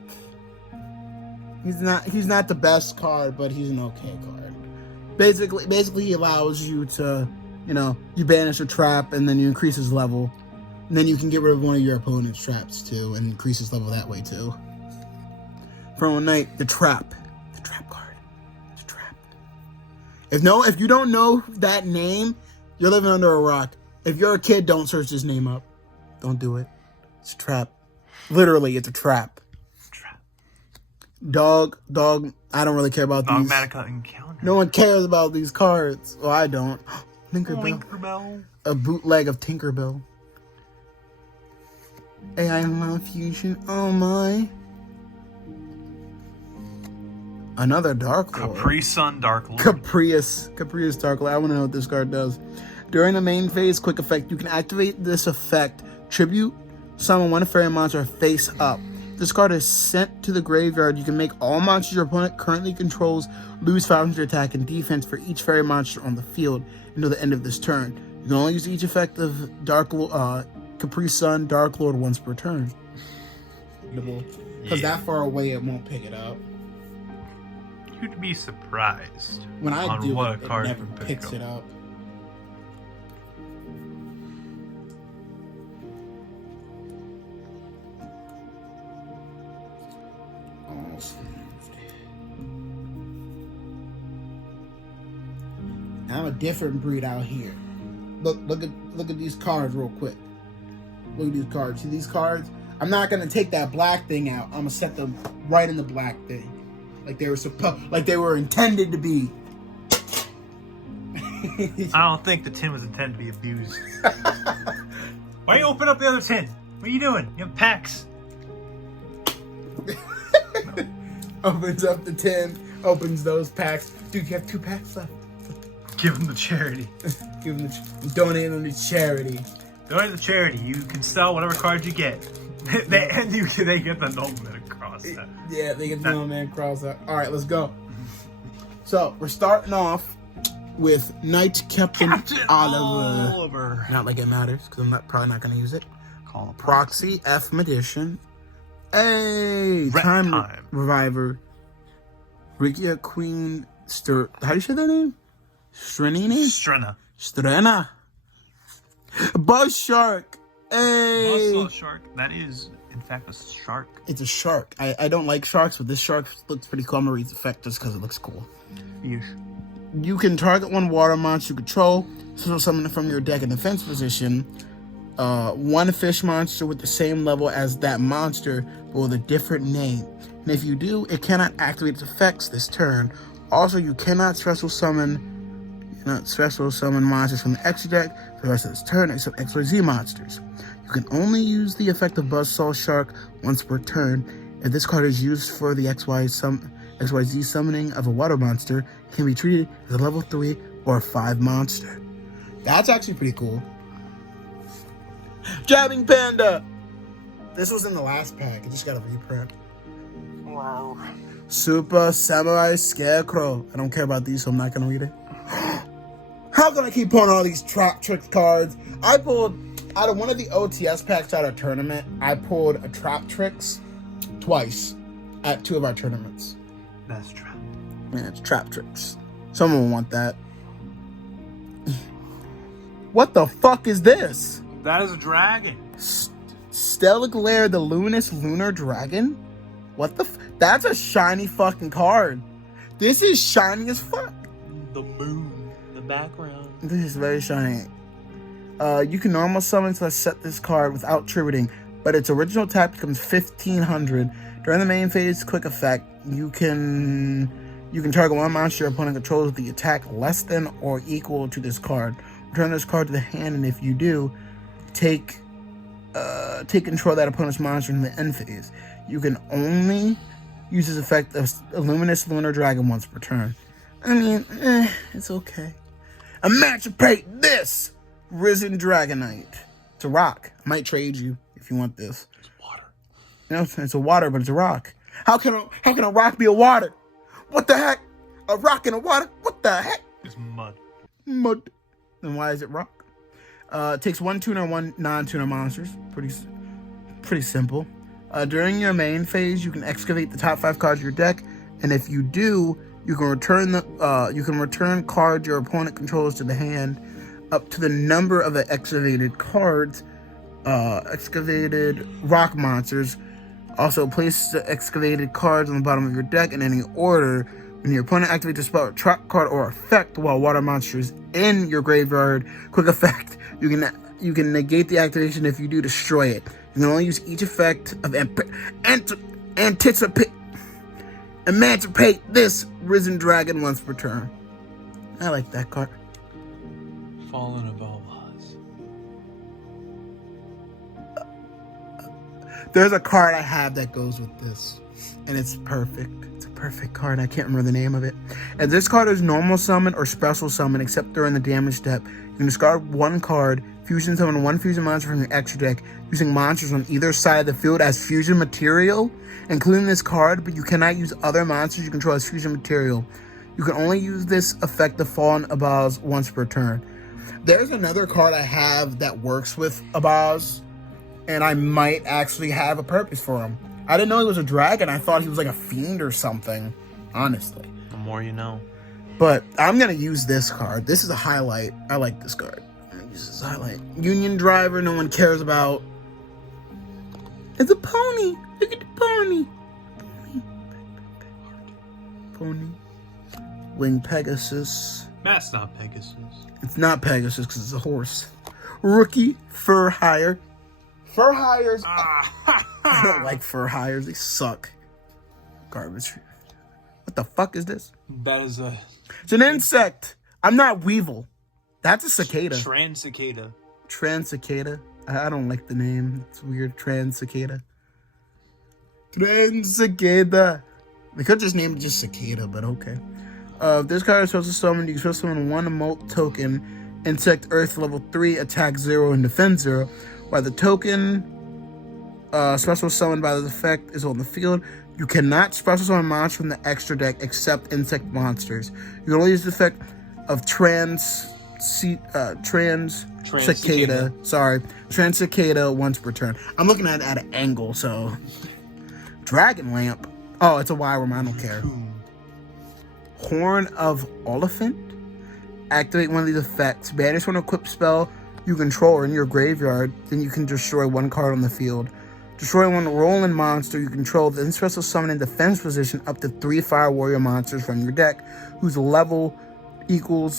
He's not the best card, but he's an okay card. Basically he allows you to, you banish a trap and then you increase his level. And then you can get rid of one of your opponent's traps too and increase his level that way too. For one night, the trap card. The trap. If you don't know that name, you're living under a rock. If you're a kid, don't search his name up. Don't do it. It's a trap. Literally, it's a trap. Dog, I don't really care about these. Dogmatica Encounter. No one cares about these cards. Well, I don't. Tinkerbell. A bootleg of Tinkerbell. AI Love Fusion. Oh my. Another Dark Lord. Capri Sun Dark Lord. Caprius Dark Lord. I want to know what this card does. During the main phase quick effect, you can activate this effect. Tribute summon one fairy monster face up. This card is sent to the graveyard. You can make all monsters your opponent currently controls lose 500 attack and defense for each fairy monster on the field until the end of this turn. You can only use each effect of Capri Sun Dark Lord once per turn. comfortable. Because Yeah. that far away, it won't pick it up. You'd be surprised When I on do what it, a it card never can pick picks up. it up. I'm a different breed out here. Look at these cards real quick. Look at these cards. See these cards? I'm not gonna take that black thing out. I'm gonna set them right in the black thing, like they were intended to be. I don't think the tin was intended to be abused. Why you open up the other tin? What are you doing? You have packs. Opens up the tin, opens those packs. Dude, you have 2 packs left. Give them to charity. Give them donate them to charity. Donate to charity. You can sell whatever cards you get. they get the nobleman across. Yeah, they get the man cross out. All right, let's go. So we're starting off with Knight Captain Oliver. Not like it matters, because I'm probably not going to use it. Call a Proxy F Magician. Hey, time Reviver. Rikia Queen how do you say that name? Strena. Buzz Shark. Hey. Buzzsaw shark. That is, in fact, a shark. It's a shark. I don't like sharks, but this shark looks pretty cool. I'm gonna read the effect just because it looks cool. Yes. You can target one water monster you control, so summon it from your deck in defense position. One fish monster with the same level as that monster, but with a different name. And if you do, it cannot activate its effects this turn. Also, you cannot special summon monsters from the extra deck for the rest of this turn, except XYZ monsters. You can only use the effect of Buzzsaw Shark once per turn. If this card is used for the XYZ summoning of a water monster, it can be treated as a level 3 or 5 monster. That's actually pretty cool. Jabbing Panda! This was in the last pack. It just got a reprint. Wow. Super Samurai Scarecrow. I don't care about these, so I'm not going to read it. How can I keep pulling all these Trap Tricks cards? I pulled, out of one of the OTS packs at our tournament, I pulled a Trap Tricks twice at 2 of our tournaments. That's trap. Yeah, it's Trap Tricks. Someone will want that. What the fuck is this? That is a dragon. Stella Glare, the Luminous Lunar Dragon? What the that's a shiny fucking card. This is shiny as fuck. The moon. The background. This is very shiny. You can normal summon to set this card without tributing, but its original tap becomes 1500. During the main phase quick effect, you can target one monster your opponent controls with the attack less than or equal to this card. Return this card to the hand, and if you do, take control of that opponent's monster in the end phase. You can only use this effect of a Luminous Lunar Dragon once per turn. I mean, it's okay. Emancipate this Risen Dragonite. It's a rock. I might trade you if you want this. It's water. You know, it's a water, but it's a rock. How can a rock be a water? What the heck? A rock in a water? What the heck? It's mud. Mud. Then why is it rock? It takes 1 tuner, 1 non-tuner monsters. Pretty simple. During your main phase, you can excavate the top 5 cards of your deck, and if you do, you can return cards your opponent controls to the hand up to the number of the excavated cards. Excavated rock monsters. Also, place the excavated cards on the bottom of your deck in any order. When your opponent activates a spell, or trap card, or effect while water monsters in your graveyard, quick effect, you can negate the activation. If you do, destroy it. You can only use each effect of emancipate this Risen Dragon once per turn. I like that card. Fallen of Alvaz. There's a card I have that goes with this, and it's perfect. It's a perfect card. I can't remember the name of it. And this card is normal summon or special summon, except during the damage step. You can discard 1 card, fusion summon 1 fusion monster from your extra deck, using monsters on either side of the field as fusion material, including this card, but you cannot use other monsters you control as fusion material. You can only use this effect of Fallen Abaz once per turn. There's another card I have that works with Abaz, and I might actually have a purpose for him. I didn't know he was a dragon. I thought he was like a fiend or something, honestly. The more you know. But I'm going to use this card. This is a highlight. I like this card. I'm going to use this highlight. Union Driver, no one cares about. It's a pony. Look at the pony. Pony. Winged Pegasus. That's not Pegasus. It's not Pegasus because it's a horse. Rookie Fur Hire. Fur Hires. I don't like Fur Hires. They suck. Garbage. What the fuck is this? That is a... It's an insect. I'm not Weevil. That's a cicada. Trans-cicada. Trans-cicada. I don't like the name. It's weird. Trans-cicada. Trans-cicada. They could just name it just cicada, but okay. This card is supposed to summon. You can supposed to summon one emote token. Insect Earth level 3, attack 0 and defense 0. While the token special summoned by the effect is on the field, you cannot special summon monsters from the extra deck except insect monsters. You can only use the effect of trans cicada. Sorry, trans cicada once per turn. I'm looking at it at an angle, so Dragon Lamp. Oh, it's a Y worm. I don't care. Horn of Oliphant. Activate one of these effects. Banish one equipped spell you control in your graveyard. Then you can destroy one card on the field. Destroy one rolling monster you control. Then special summon in defense position up to 3 Fire Warrior monsters from your deck, whose levels equal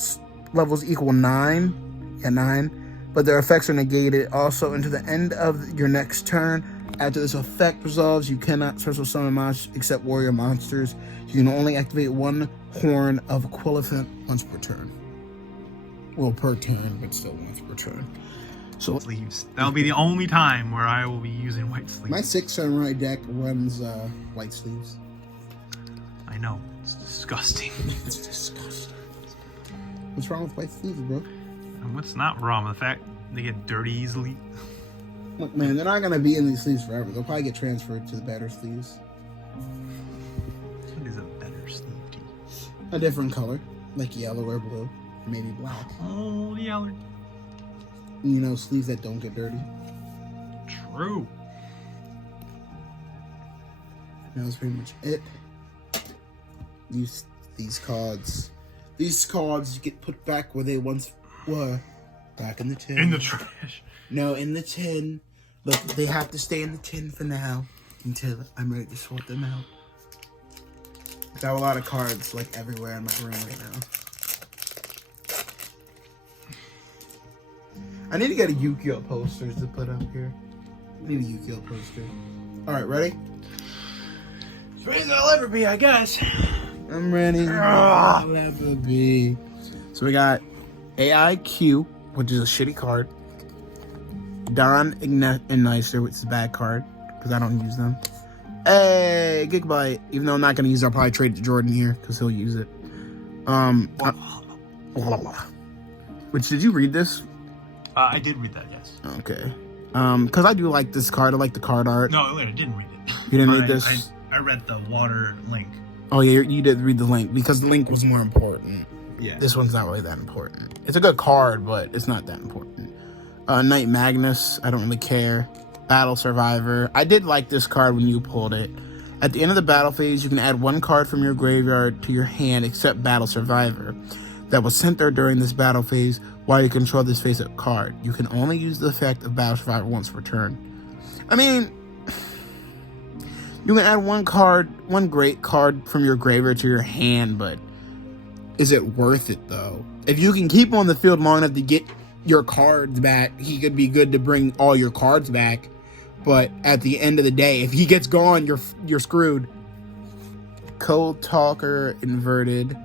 9. Yeah, 9. But their effects are negated. Also, into the end of your next turn. After this effect resolves, you cannot special summon monsters except warrior monsters. You can only activate one Horn of Equivalent once per turn. Well, per turn, but still once per turn. So Sleeves. That'll be the only time where I will be using white sleeves. my 6 samurai deck runs white sleeves. I know. It's disgusting. It's disgusting. What's wrong with white sleeves, bro? And what's not wrong with the fact they get dirty easily? Look, man, they're not gonna be in these sleeves forever. They'll probably get transferred to the better sleeves. What is a better sleeve to you? A different color, like yellow or blue, or maybe black. Oh, yellow. You know, sleeves that don't get dirty. True. That was pretty much it. These cards get put back where they once were. Back in the tin. In the trash. No, in the tin. But they have to stay in the tin for now until I'm ready to sort them out. I have a lot of cards like everywhere in my room right now. I need to get a Yu-Gi-Oh posters to put up here. I need a Yu-Gi-Oh poster. Alright, ready? As ready as I'll ever be, I guess. I'm ready. I'll ever be. So we got AIQ, which is a shitty card. Don Igniter, which is a bad card, because I don't use them. Hey, Gigabyte. Even though I'm not going to use it, I'll probably trade it to Jordan here, because he'll use it. Which, did you read this? I did read that, yes. Okay. Because I do like this card. I like the card art. No, wait, I didn't read it. You didn't read this? I read the water link. Oh, yeah, you did read the link, because the link was more important. Yeah. This one's not really that important. It's a good card, but it's not that important. Knight Magnus, I don't really care. Battle Survivor. I did like this card when you pulled it. At the end of the battle phase, you can add one card from your graveyard to your hand except Battle Survivor that was sent there during this battle phase while you control this face-up card. You can only use the effect of Battle Survivor once per turn. I mean, you can add one great card from your graveyard to your hand, but is it worth it, though? If you can keep him on the field long enough to get your cards back, he could be good to bring all your cards back. But at the end of the day, if he gets gone, you're screwed. Cold Talker Inverted,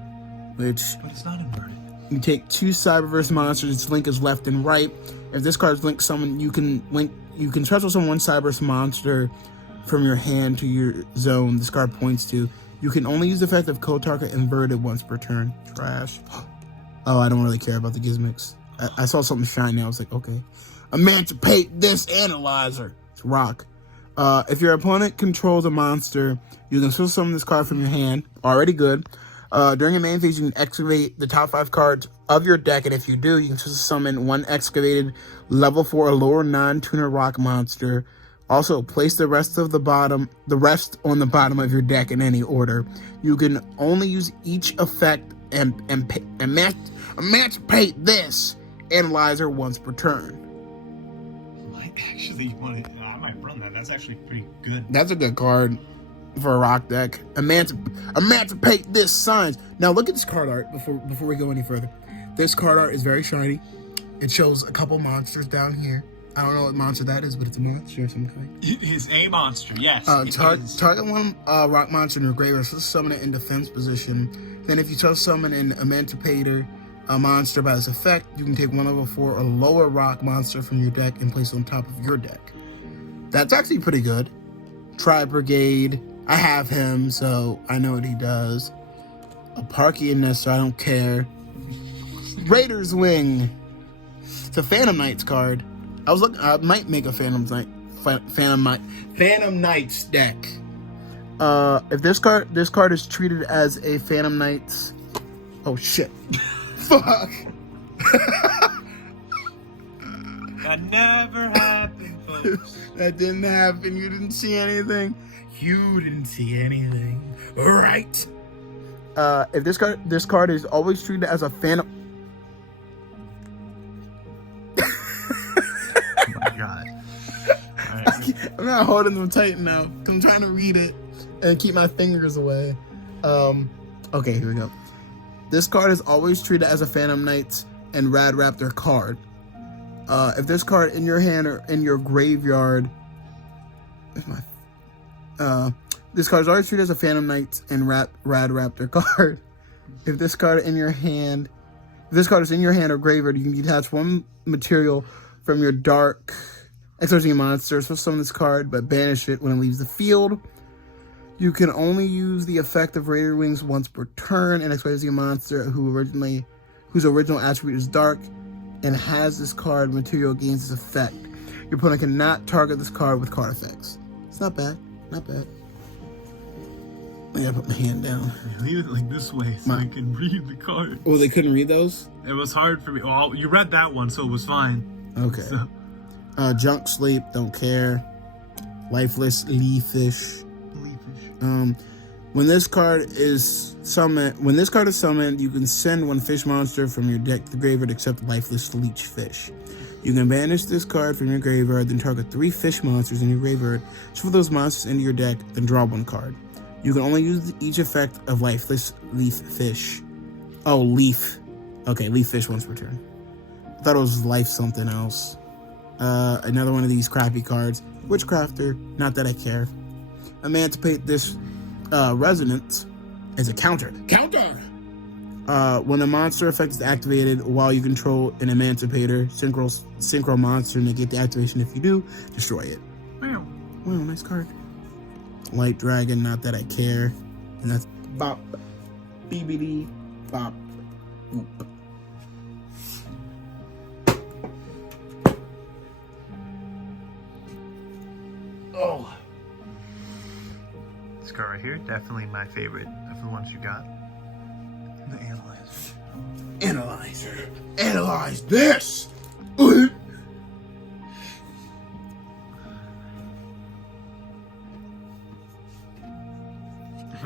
which... But it's not inverted. You take 2 Cyberverse monsters, its link is left and right. If this card's linked someone, you can special summon one Cyberverse monster from your hand to your zone this card points to. You can only use the effect of Cold Talker Inverted once per turn. Trash. Oh, I don't really care about the gizmics. I saw something shiny. I was like, okay. Emancipate this analyzer. It's rock. If your opponent controls a monster, you can still summon this card from your hand. Already good. During your main phase, you can excavate the top 5 cards of your deck, and if you do, you can still summon one excavated level 4 or lower non-tuner rock monster Also, place the rest on the bottom of your deck in any order. You can only use each effect and emancipate this analyzer once per turn. I might run that. That's actually pretty good. That's a good card for a rock deck. Emancipate this signs. Now look at this card art before we go any further. This card art is very shiny. It shows a couple monsters down here. I don't know what monster that is, but it's a monster or something. It is a monster, yes. Target one rock monster in your graveyard, so summon it in defense position. Then if you summon an Emancipator, a monster by this effect, you can take one level 4 or lower rock monster from your deck and place it on top of your deck. That's actually pretty good. Tri-Brigade. I have him, so I know what he does. A Parky in this, so I don't care. Raider's Wing. It's a Phantom Knights card. I might make a Phantom Knights deck. If this card is treated as a Phantom Knights. Oh shit! Fuck. That never happened, folks. That didn't happen. You didn't see anything. You didn't see anything. Right. If this card is always treated as a Phantom. God. Right. I'm not holding them tight now. I'm trying to read it and keep my fingers away. Okay, here we go. This card is always treated as a Phantom Knights and Rad Raptor card. If this card in your hand or in your graveyard, this card is always treated as a Phantom Knights and Rad Raptor card. If this card is in your hand or graveyard, you can detach one material from your dark exorcising monster. So summon this card, but banish it when it leaves the field. You can only use the effect of Raider Wings once per turn. An exorcising monster whose original attribute is dark and has this card material gains this effect. Your opponent cannot target this card with card effects. It's not bad. Not bad. I gotta put my hand down. Leave it like this way so I can read the card. Oh, they couldn't read those? It was hard for me. Well, you read that one, so it was fine. Okay. So. Junk Sleep, don't care. Lifeless Leafish. When this card is summoned, you can send one fish monster from your deck to the graveyard except Lifeless Leech Fish. You can banish this card from your graveyard, then target 3 fish monsters in your graveyard, shuffle those monsters into your deck, then draw 1 card. You can only use each effect of Lifeless Leaf Fish. Oh, Leaf. Okay, Leaf Fish once per turn. I thought it was Life something else. Another one of these crappy cards. Witchcrafter, not that I care. Emancipate this resonance as a counter. When a monster effect is activated while you control an Emancipator, synchro monster, negate the activation. If you do, destroy it. Wow, nice card. Light Dragon, not that I care. And that's bop. BBD. Bop. Boop. Oh. This card right here, definitely my favorite of the ones you got. The Analyzer. Analyze this!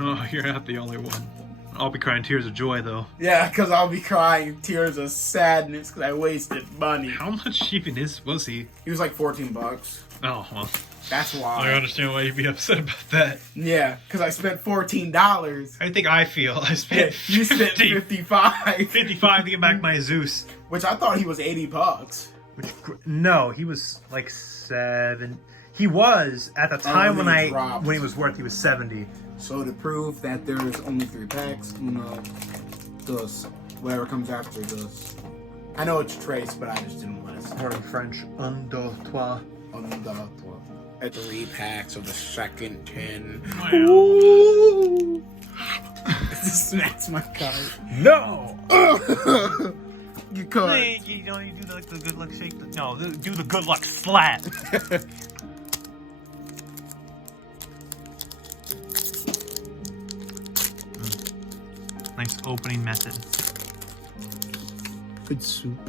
Oh, you're not the only one. I'll be crying tears of joy, though. Yeah, because I'll be crying tears of sadness because I wasted money. How much even was he? He was like $14. Oh, well. That's why. I understand why you'd be upset about that. Yeah, because I spent $14. I think I feel. I spent You spent 55. 55 to get back my Zeus. Which I thought he was $80. No, he was like 7. He was at the time when he was worth. He was 70. So to prove that there is only 3 packs, dos, whatever comes after dos. I know it's Trace, but I just didn't list. Or in French, un, deux, trois. At 3 packs of the second 10. Wow. Ooh. That's my card. No! You card. Hey, you don't need to do the good luck shake. No, do the good luck slap. Nice opening method. Good soup.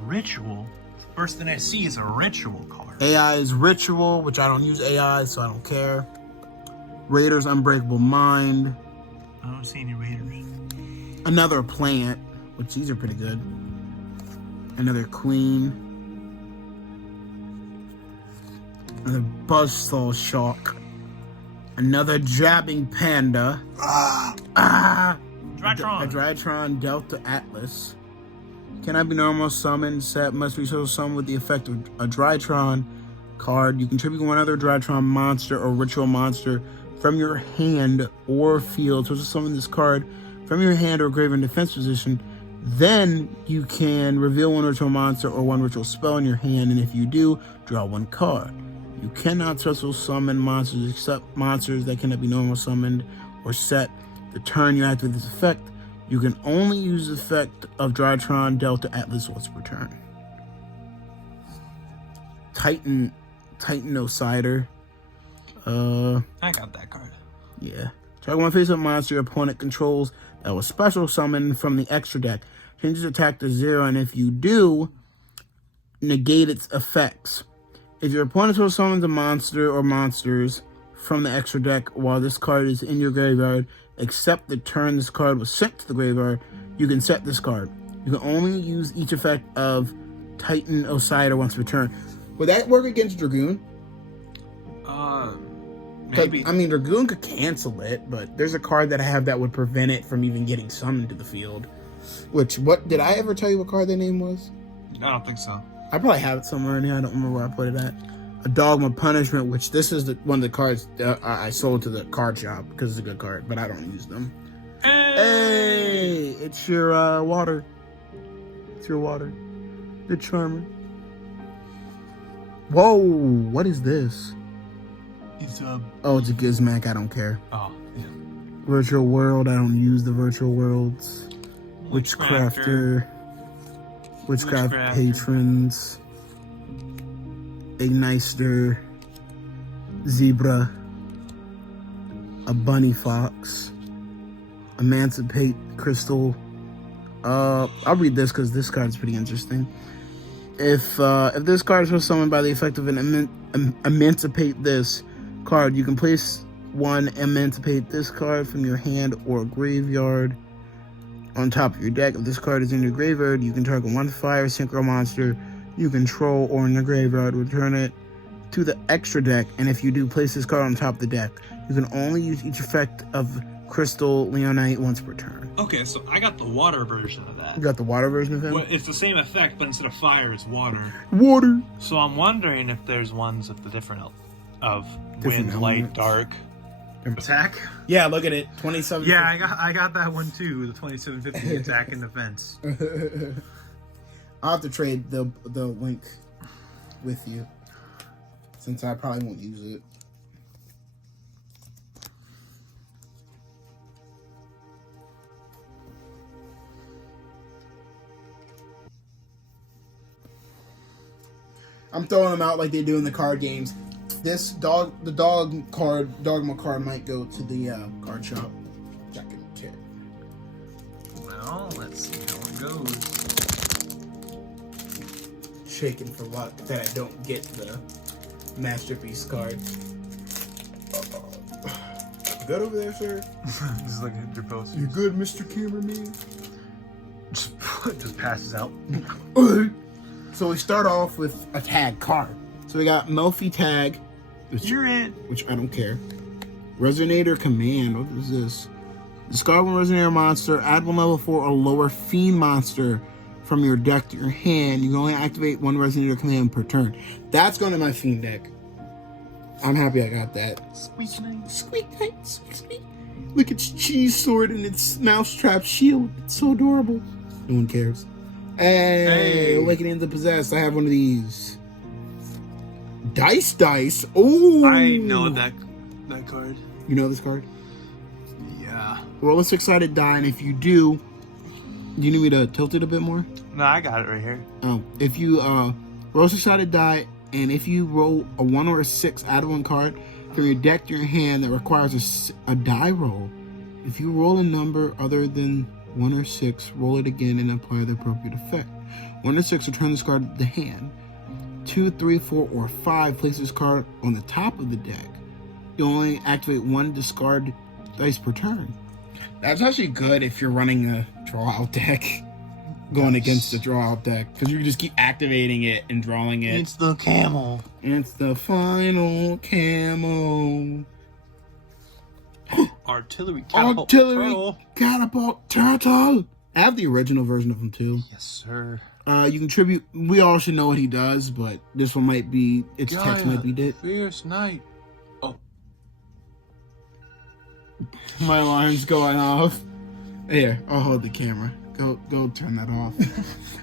Ritual? First thing I see is a ritual card. AI is Ritual, which I don't use AI, so I don't care. Raiders Unbreakable Mind. I don't see any raiders. Another Plant, which these are pretty good. Another Queen. Another Buzzsaw Shark. Another Jabbing Panda. A Drytron Delta Atlas. Cannot be normal summoned. Set must be social summoned with the effect of a Drytron card. You can tribute one other Drytron monster or ritual monster from your hand or field. So to summon this card from your hand or grave in defense position. Then you can reveal one ritual monster or one ritual spell in your hand, and if you do, draw one card. You cannot special summon monsters except monsters that cannot be normal summoned or set. The turn you activate this effect, you can only use the effect of Drytron Delta Atlas once per turn. Titan Osider. I got that card. Yeah. Target one face-up monster your opponent controls that was special summoned from the extra deck. Change its attack to 0, and if you do, negate its effects. If your opponent will summons a monster or monsters from the extra deck while this card is in your graveyard, except the turn this card was sent to the graveyard, you can set this card. You can only use each effect of Titan Osider once per turn. Would that work against Dragoon? Maybe. I mean, Dragoon could cancel it, but there's a card that I have that would prevent it from even getting summoned to the field. Which, what, did I ever tell you what card their name was? I don't think so. I probably have it somewhere in here. I don't remember where I put it at. A Dogma Punishment, which this is one of the cards I sold to the card shop because it's a good card, but I don't use them. Hey! It's your water. It's your water. The Charmer. Whoa! What is this? It's Oh, it's a Gizmac. I don't care. Oh, yeah. Virtual World. I don't use the Virtual Worlds. Witchcrafter. Witchcraft Patrons. Igneister. Zebra. A Bunny Fox. Emancipate Crystal. I'll read this because this card is pretty interesting. If this card was summoned by the effect of an Emancipate this card, you can place one Emancipate this card from your hand or graveyard on top of your deck. If this card is in your graveyard, you can target one fire synchro monster you control or in your graveyard, return it to the extra deck, and if you do, place this card on top of the deck. You can only use each effect of Crystal Leonite once per turn. Okay, so I got the water version of that. You got the water version of him? Well, it's the same effect, but instead of fire, it's water. Water! So I'm wondering if there's ones of the different Different wind, light, elements. dark. Attack? Yeah, look at it. 27. Yeah, I got that one too. The 2750 attack and defense. I'll have to trade the link with you, since I probably won't use it. I'm throwing them out like they do in the card games. This the dogma card might go to the card shop. Check it. Well, let's see how it goes. Shaking for luck that I don't get the masterpiece card. Good over there, sir? Just looking at your posters. You good, Mr. Cameraman? Just passes out. So we start off with a tag card. So we got Melfi Tag, which I don't care. Resonator Command. What is this? Discard one Resonator monster. Add one level 4 or lower Fiend monster from your deck to your hand. You can only activate one Resonator Command per turn. That's going to my Fiend deck. I'm happy I got that. Squeak Knight. Squeak Knight. Squeak. Look, it's Cheese Sword and its Mousetrap Shield. It's so adorable. No one cares. Hey, Awakening the Possessed. I have one of these. Dice. Oh, I know that card. You know this card? Yeah. Roll a 6-sided die, and if you do you need me to tilt it a bit more? No, I got it right here. Oh, if you roll a 6-sided die, and if you roll a 1 or a 6, add one card from your deck to your hand that requires a die roll. If you roll a number other than 1 or 6, roll it again and apply the appropriate effect. 1 or 6, return this card to the hand. 2, 3, 4, or 5, place this card on the top of the deck. You only activate one discard dice per turn. That's actually good if you're running a draw out deck. Going against the draw out deck. Because you can just keep activating it and drawing it. It's the camel. It's the final camo. Artillery catapult turtle. I have the original version of him too. Yes, sir. You can tribute. We all should know what he does, but this one might be. Its text might be it. Fierce knight. Oh, My alarm's going off. Here, I'll hold the camera. Go turn that off.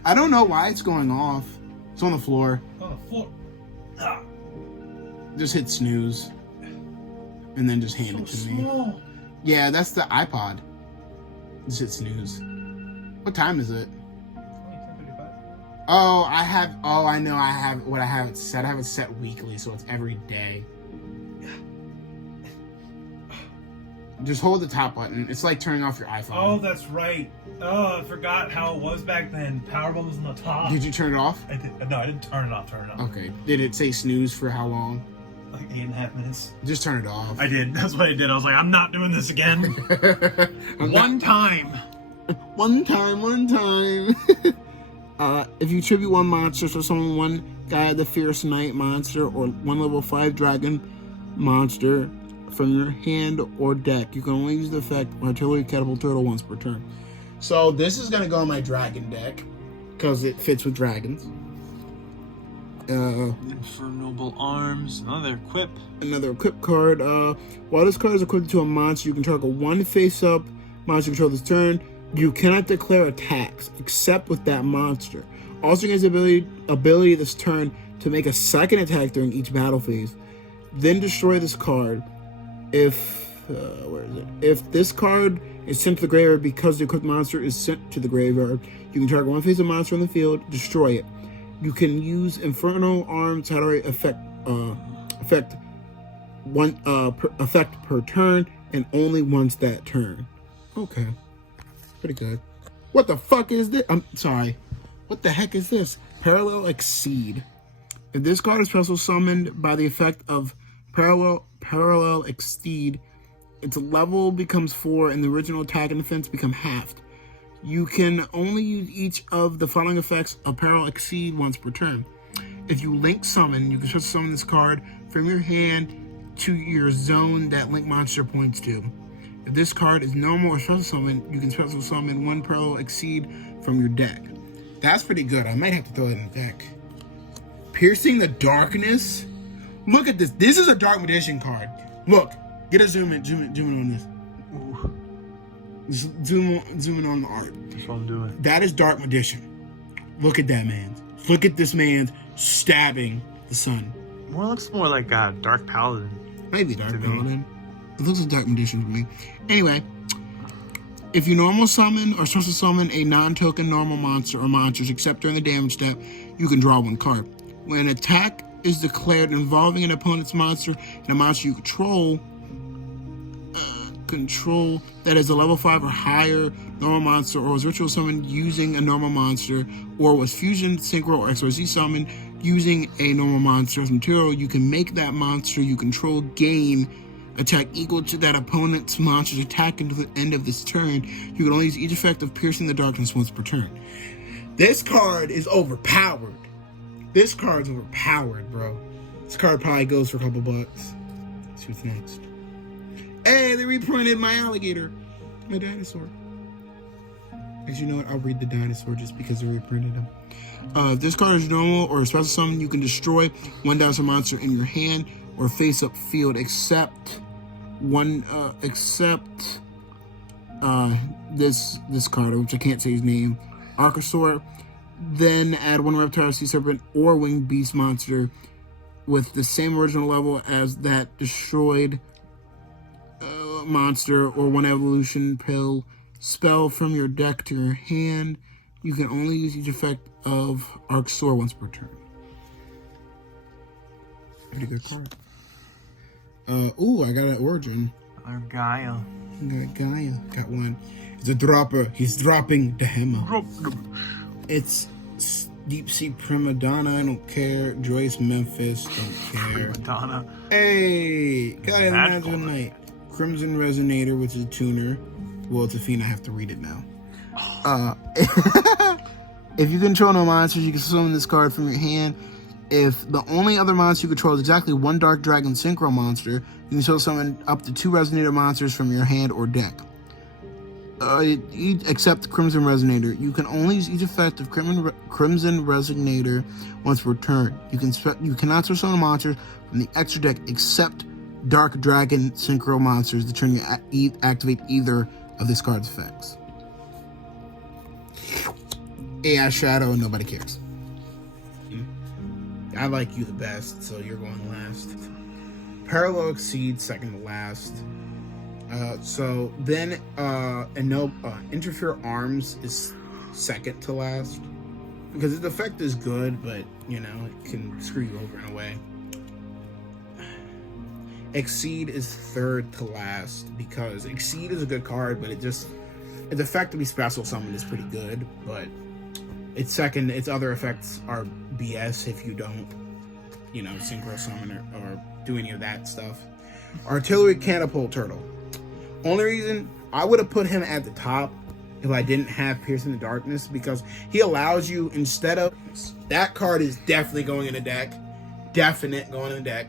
I don't know why it's going off. It's on the floor. Just hit snooze. And then just hand it to me. Yeah, that's the iPod. Just hit snooze. What time is it? Oh, I know I have what I have it set. I have it set weekly, so it's every day. Just hold the top button. It's like turning off your iPhone. Oh, that's right. Oh, I forgot how it was back then. Powerbomb was on the top. Did you turn it off? I did. No, I didn't turn it off. Okay. Did it say snooze for how long? Like 8.5 minutes. Just turn it off. I did. That's what I did. I was like, I'm not doing this again. One time. One time. If you tribute one monster, so summon one guy, the Fierce Knight monster, or one level 5 dragon monster from your hand or deck, you can only use the effect Artillery Catapult Turtle once per turn. So this is going to go on my dragon deck, because it fits with dragons. Infernal Arms, another equip card. While this card is equipped to a monster, you can target one face-up monster control this turn. You cannot declare attacks except with that monster. Also gains the ability this turn to make a second attack during each battle phase. Then destroy this card. If this card is sent to the graveyard because the equipped monster is sent to the graveyard, you can target one face-up monster on the field, destroy it. You can use Infernal Arms to effect per turn, and only once that turn. Okay, pretty good. What the fuck is this? I'm sorry. What the heck is this? Parallel Exceed. If this card is special summoned by the effect of Parallel Exceed, its level becomes 4, and the original attack and defense become halved. You can only use each of the following effects of Parallel Exceed once per turn. If you link summon, you can special summon this card from your hand to your zone that link monster points to. If this card is normal or special summon, you can special summon one Parallel Exceed from your deck. That's pretty good. I might have to throw it in the deck. Piercing the Darkness. Look at this. This is a Dark Magician card. Look. Get a zoom in on this. Ooh. Zoom in on the art. That's what I'm doing. That is Dark Magician. Look at that man. Look at this man stabbing the sun. More looks more like a Dark Paladin. Maybe Dark Paladin. It looks like Dark Magician for me. Anyway, if you normal summon or special summon a non-token normal monster or monsters except during the damage step, you can draw one card. When an attack is declared involving an opponent's monster and a monster you control that is a level 5 or higher normal monster, or was ritual summoned using a normal monster, or was fusion, synchro, or XYZ summoned using a normal monster as material, you can make that monster you control gain attack equal to that opponent's monster's attack until the end of this turn. You can only use each effect of Piercing the Darkness once per turn. This card is overpowered. This card's overpowered, bro. This card probably goes for a couple bucks. Let's see what's next. Hey, they reprinted my alligator. My dinosaur. As you know what, I'll read the dinosaur just because they reprinted him. If this card is normal or special summon, you can destroy one dinosaur monster in your hand or face-up field except this card, which I can't say his name, Archosaur. Then add one reptile, sea serpent, or winged beast monster with the same original level as that destroyed monster, or one evolution pill spell from your deck to your hand. You can only use each effect of Archosaur once per turn. Pretty good card. Ooh, I got an Origin. Or Gaia. Got Gaia. Got one. It's a dropper. He's dropping the hammer. It's Deep Sea Prima Donna, I don't care. Joyce Memphis, don't care. Madonna. Hey, guys, Magical Magical Night. Crimson Resonator, which is a tuner. Well, it's a fiend, I have to read it now. If you control no monsters, you can summon this card from your hand. If the only other monster you control is exactly one Dark Dragon Synchro monster, you can still summon up to 2 Resonator monsters from your hand or deck. Except Crimson Resonator. You can only use each effect of Crimson Resonator once per turn. You cannot summon monsters from the extra deck except Dark Dragon Synchro monsters the turn you activate either of this card's effects. AI Shadow, and nobody cares. I like you the best, so you're going last. Parallel Exceed, second to last. So then, Interfere Arms is second to last. Because its effect is good, but, it can screw you over in a way. Exceed is third to last, because Exceed is a good card, but its effect to be special summoned is pretty good, but its other effects are BS if you don't, synchro summon or do any of that stuff. Artillery Catapult Turtle. Only reason I would have put him at the top if I didn't have Piercing the Darkness, because he allows you, instead of that card is definitely going in the deck. Definite going in the deck.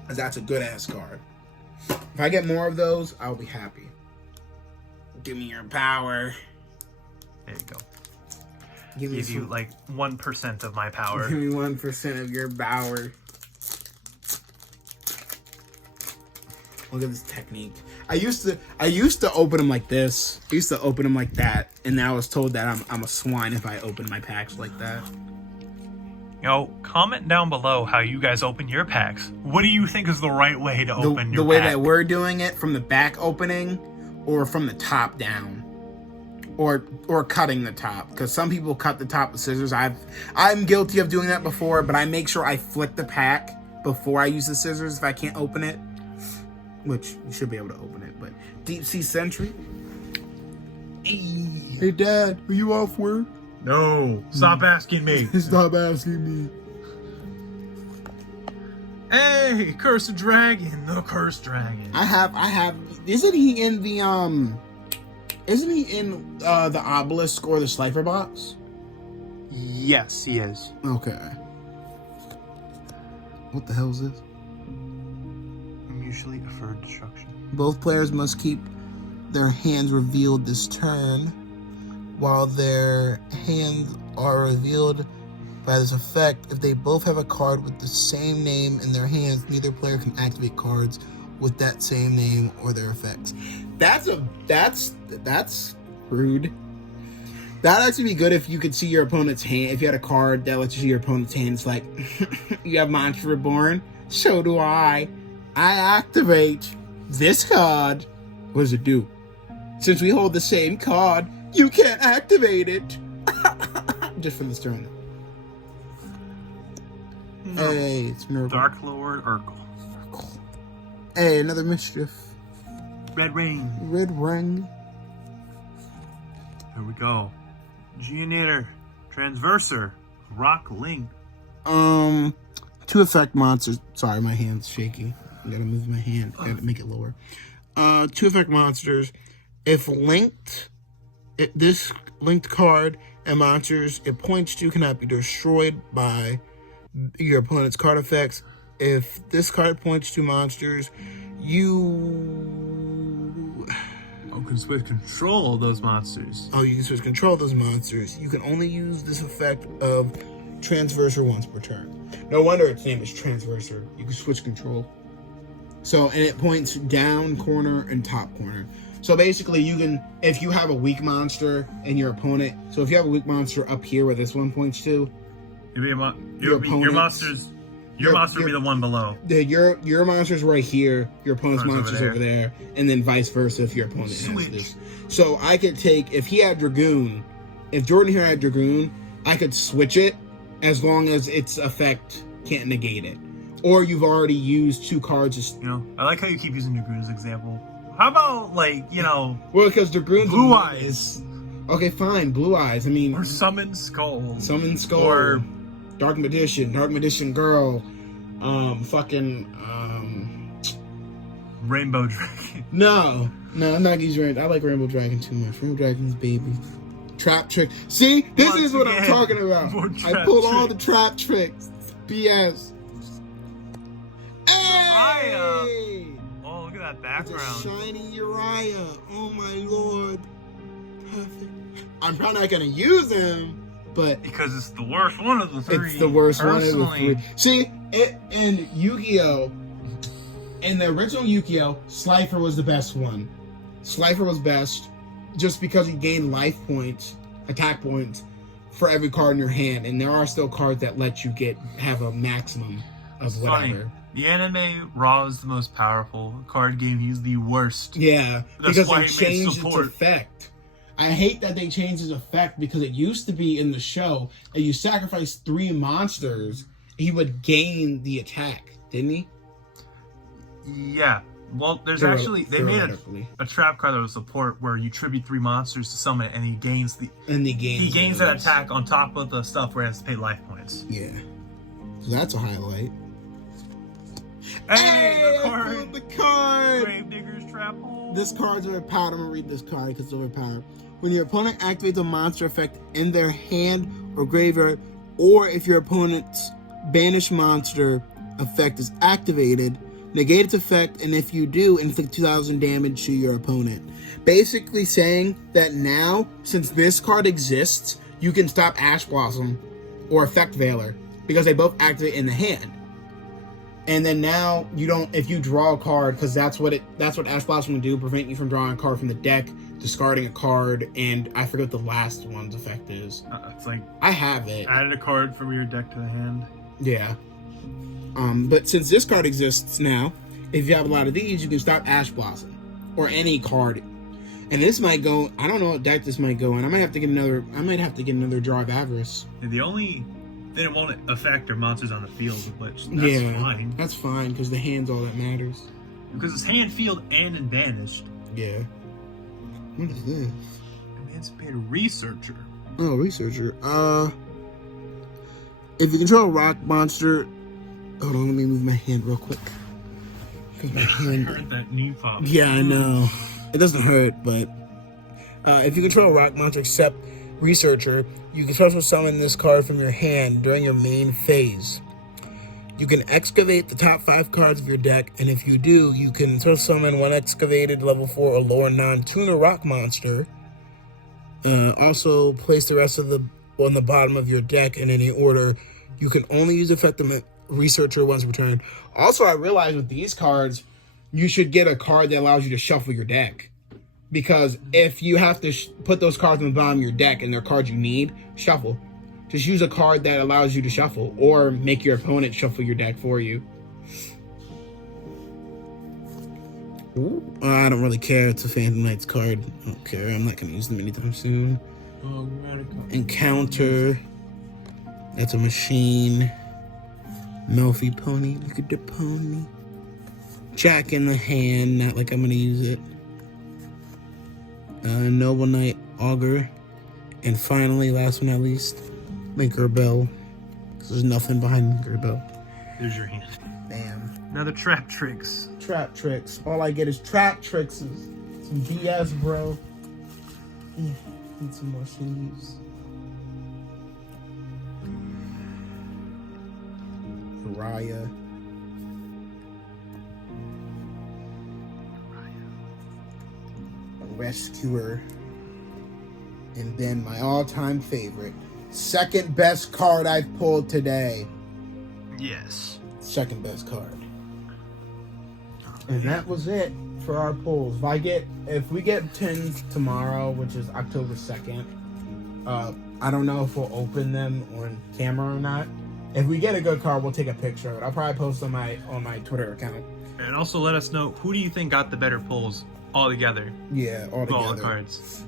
Because that's a good ass card. If I get more of those, I'll be happy. Give me your power. There you go. Give you like 1% of my power. Give me 1% of your power. Look at this technique. I used to open them like this. I used to open them like that, and now I was told that I'm a swine if I open my packs like that. Comment down below how you guys open your packs. What do you think is the right way to open your the way pack? that we're doing it, from the back opening, or from the top down, or cutting the top, because some people cut the top with scissors. I'm guilty of doing that before, but I make sure I flip the pack before I use the scissors if I can't open it. Which you should be able to open it, but Deep Sea Sentry. Hey Dad, are you off work? No, stop asking me. Stop asking me. Hey, Cursed Dragon, the Cursed Dragon. I have. Isn't he in the the obelisk or the Slifer box? Yes, he is. Okay. What the hell is this? Usually deferred destruction. Both players must keep their hands revealed this turn. While their hands are revealed by this effect, if they both have a card with the same name in their hands, neither player can activate cards with that same name or their effects. That's rude. That'd actually be good if you could see your opponent's hand. If you had a card that lets you see your opponent's hand, it's like, you have Monster Reborn? So do I. I activate this card. What does it do? Since we hold the same card, you can't activate it. Just for this turn. No. Hey, it's Miracle. Dark Lord Urkel. Hey, another mischief. Red Ring. Red Ring. Here we go. Geonator. Transverser. Rock Link. 2 effect monsters. Sorry, my hand's shaky. I gotta move my hand. I gotta make it lower. 2 effect monsters. If linked, this linked card and monsters it points to cannot be destroyed by your opponent's card effects. If this card points to monsters, you can switch control of those monsters. Oh, you can switch control of those monsters. You can only use this effect of Transverser once per turn. No wonder its name is Transverser. You can switch control. So, and it points down corner and top corner. So basically you can, if you have a weak monster and your opponent, so if you have a weak monster up here where this one points to, your monster would be the one below. Your monster's right here, your opponent's monster's over there, and then vice versa if your opponent has this. So I could take, if he had Dragoon, if Jordan here had Dragoon, I could switch it as long as its effect can't negate it. Or you've already used 2 cards. I like how you keep using Dragoon as an example. How about, well, because Dragoon's Blue Eyes. Okay, fine. Blue Eyes. I mean, Or Summon Skull. Summon Skull. Or Dark Magician Girl. Rainbow Dragon. No, I'm not using Rainbow. I like Rainbow Dragon too much. Rainbow Dragon's baby. Trap trick. See, this Once is what I'm again, talking about. more I trap pulled all the tricks. trap tricks. BS. Hey! Oh, look at that It's a background. shiny Uriah. Oh my lord. Perfect. I'm probably not gonna use him, but Because it's the worst one of the three. it's the worst one of the personally. three. See, in Yu-Gi-Oh! In the original Yu-Gi-Oh! Slifer was the best one. Slifer was best just because he gained life points, attack points, for every card in your hand. And there are still cards that let you have a maximum of Funny. whatever. The anime Raw is the most powerful card game. He's the worst. Yeah, That's because why they he made changed its support. effect. I hate that they changed its effect because it used to be in the show that you sacrifice 3 monsters, he would gain the attack, didn't he? Yeah. Well, they made Theoretically. a trap card that was support where you tribute 3 monsters to summon it, and he gains that those. attack on top of the stuff where he has to pay life points. Yeah, so that's a highlight. Hey, I the card. pulled the card. Gravedigger's Trap Hole. This card's overpowered. I'm gonna read this card because it's overpowered. When your opponent activates a monster effect in their hand or graveyard, or if your opponent's banished monster effect is activated, negate its effect, and if you do, inflict 2,000 damage to your opponent. Basically saying that now, since this card exists, you can stop Ash Blossom or Effect Veiler because they both activate in the hand. And then now you don't, if you draw a card, because that's what Ash Blossom will do, prevent you from drawing a card from the deck, discarding a card, and I forget what the last one's effect is. It's like I have it. added a card from your deck to the hand. Yeah. But since this card exists now, if you have a lot of these, you can stop Ash Blossom or any card. And this might go. I don't know what deck this might go in. I might have to get another Draw of Avarice. And the only thing it won't affect are monsters on the field, which that's fine. That's fine because the hand's all that matters. Because it's hand, field, and in banished. Yeah. What is this? Emancipated Researcher. Oh, Researcher. If you control a rock monster, hold on, let me move my hand real quick. Because my hand. I heard that knee pop. Yeah, I know. It doesn't hurt, but if you control a rock monster except Researcher, you can special summon this card from your hand during your main phase. You can excavate the top 5 cards of your deck, and if you do, you can special summon one excavated level 4 or lower non-tuner rock monster. Also, place the rest of the on the bottom of your deck in any order. You can only use effective Researcher once returned. Also, I realized with these cards, you should get a card that allows you to shuffle your deck. Because if you have to put those cards on the bottom of your deck and they're cards you need, shuffle. Just use a card that allows you to shuffle or make your opponent shuffle your deck for you. Ooh. I don't really care. It's a Phantom Knights card. I don't care. I'm not going to use them anytime soon. Encounter. That's a machine. Melfi Pony. Look at the pony. Jack in the hand. Not like I'm going to use it. Noble Knight Augur. And finally, last but not least, Tinkerbell. There's nothing behind Tinkerbell. There's your hand. Bam. Another trap tricks. Trap tricks. All I get is trap tricks. Some BS, bro. Need some more sleeves. Uriah. Rescuer. And then my all-time favorite. Second best card I've pulled today. Yes. Second best card. And that was it for our pulls. If we get 10 tomorrow, which is October 2nd, I don't know if we'll open them on camera or not. If we get a good card, we'll take a picture of it. I'll probably post on my Twitter account. And also let us know, who do you think got the better pulls all together? Yeah, all together. All the cards.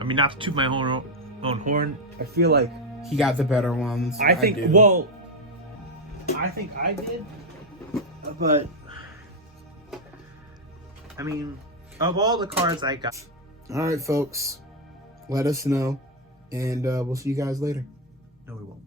I mean, not to toot my own horn. I feel like he got the better ones. I think I did, but I mean, of all the cards I got. All right, folks. let us know, and we'll see you guys later. No, we won't.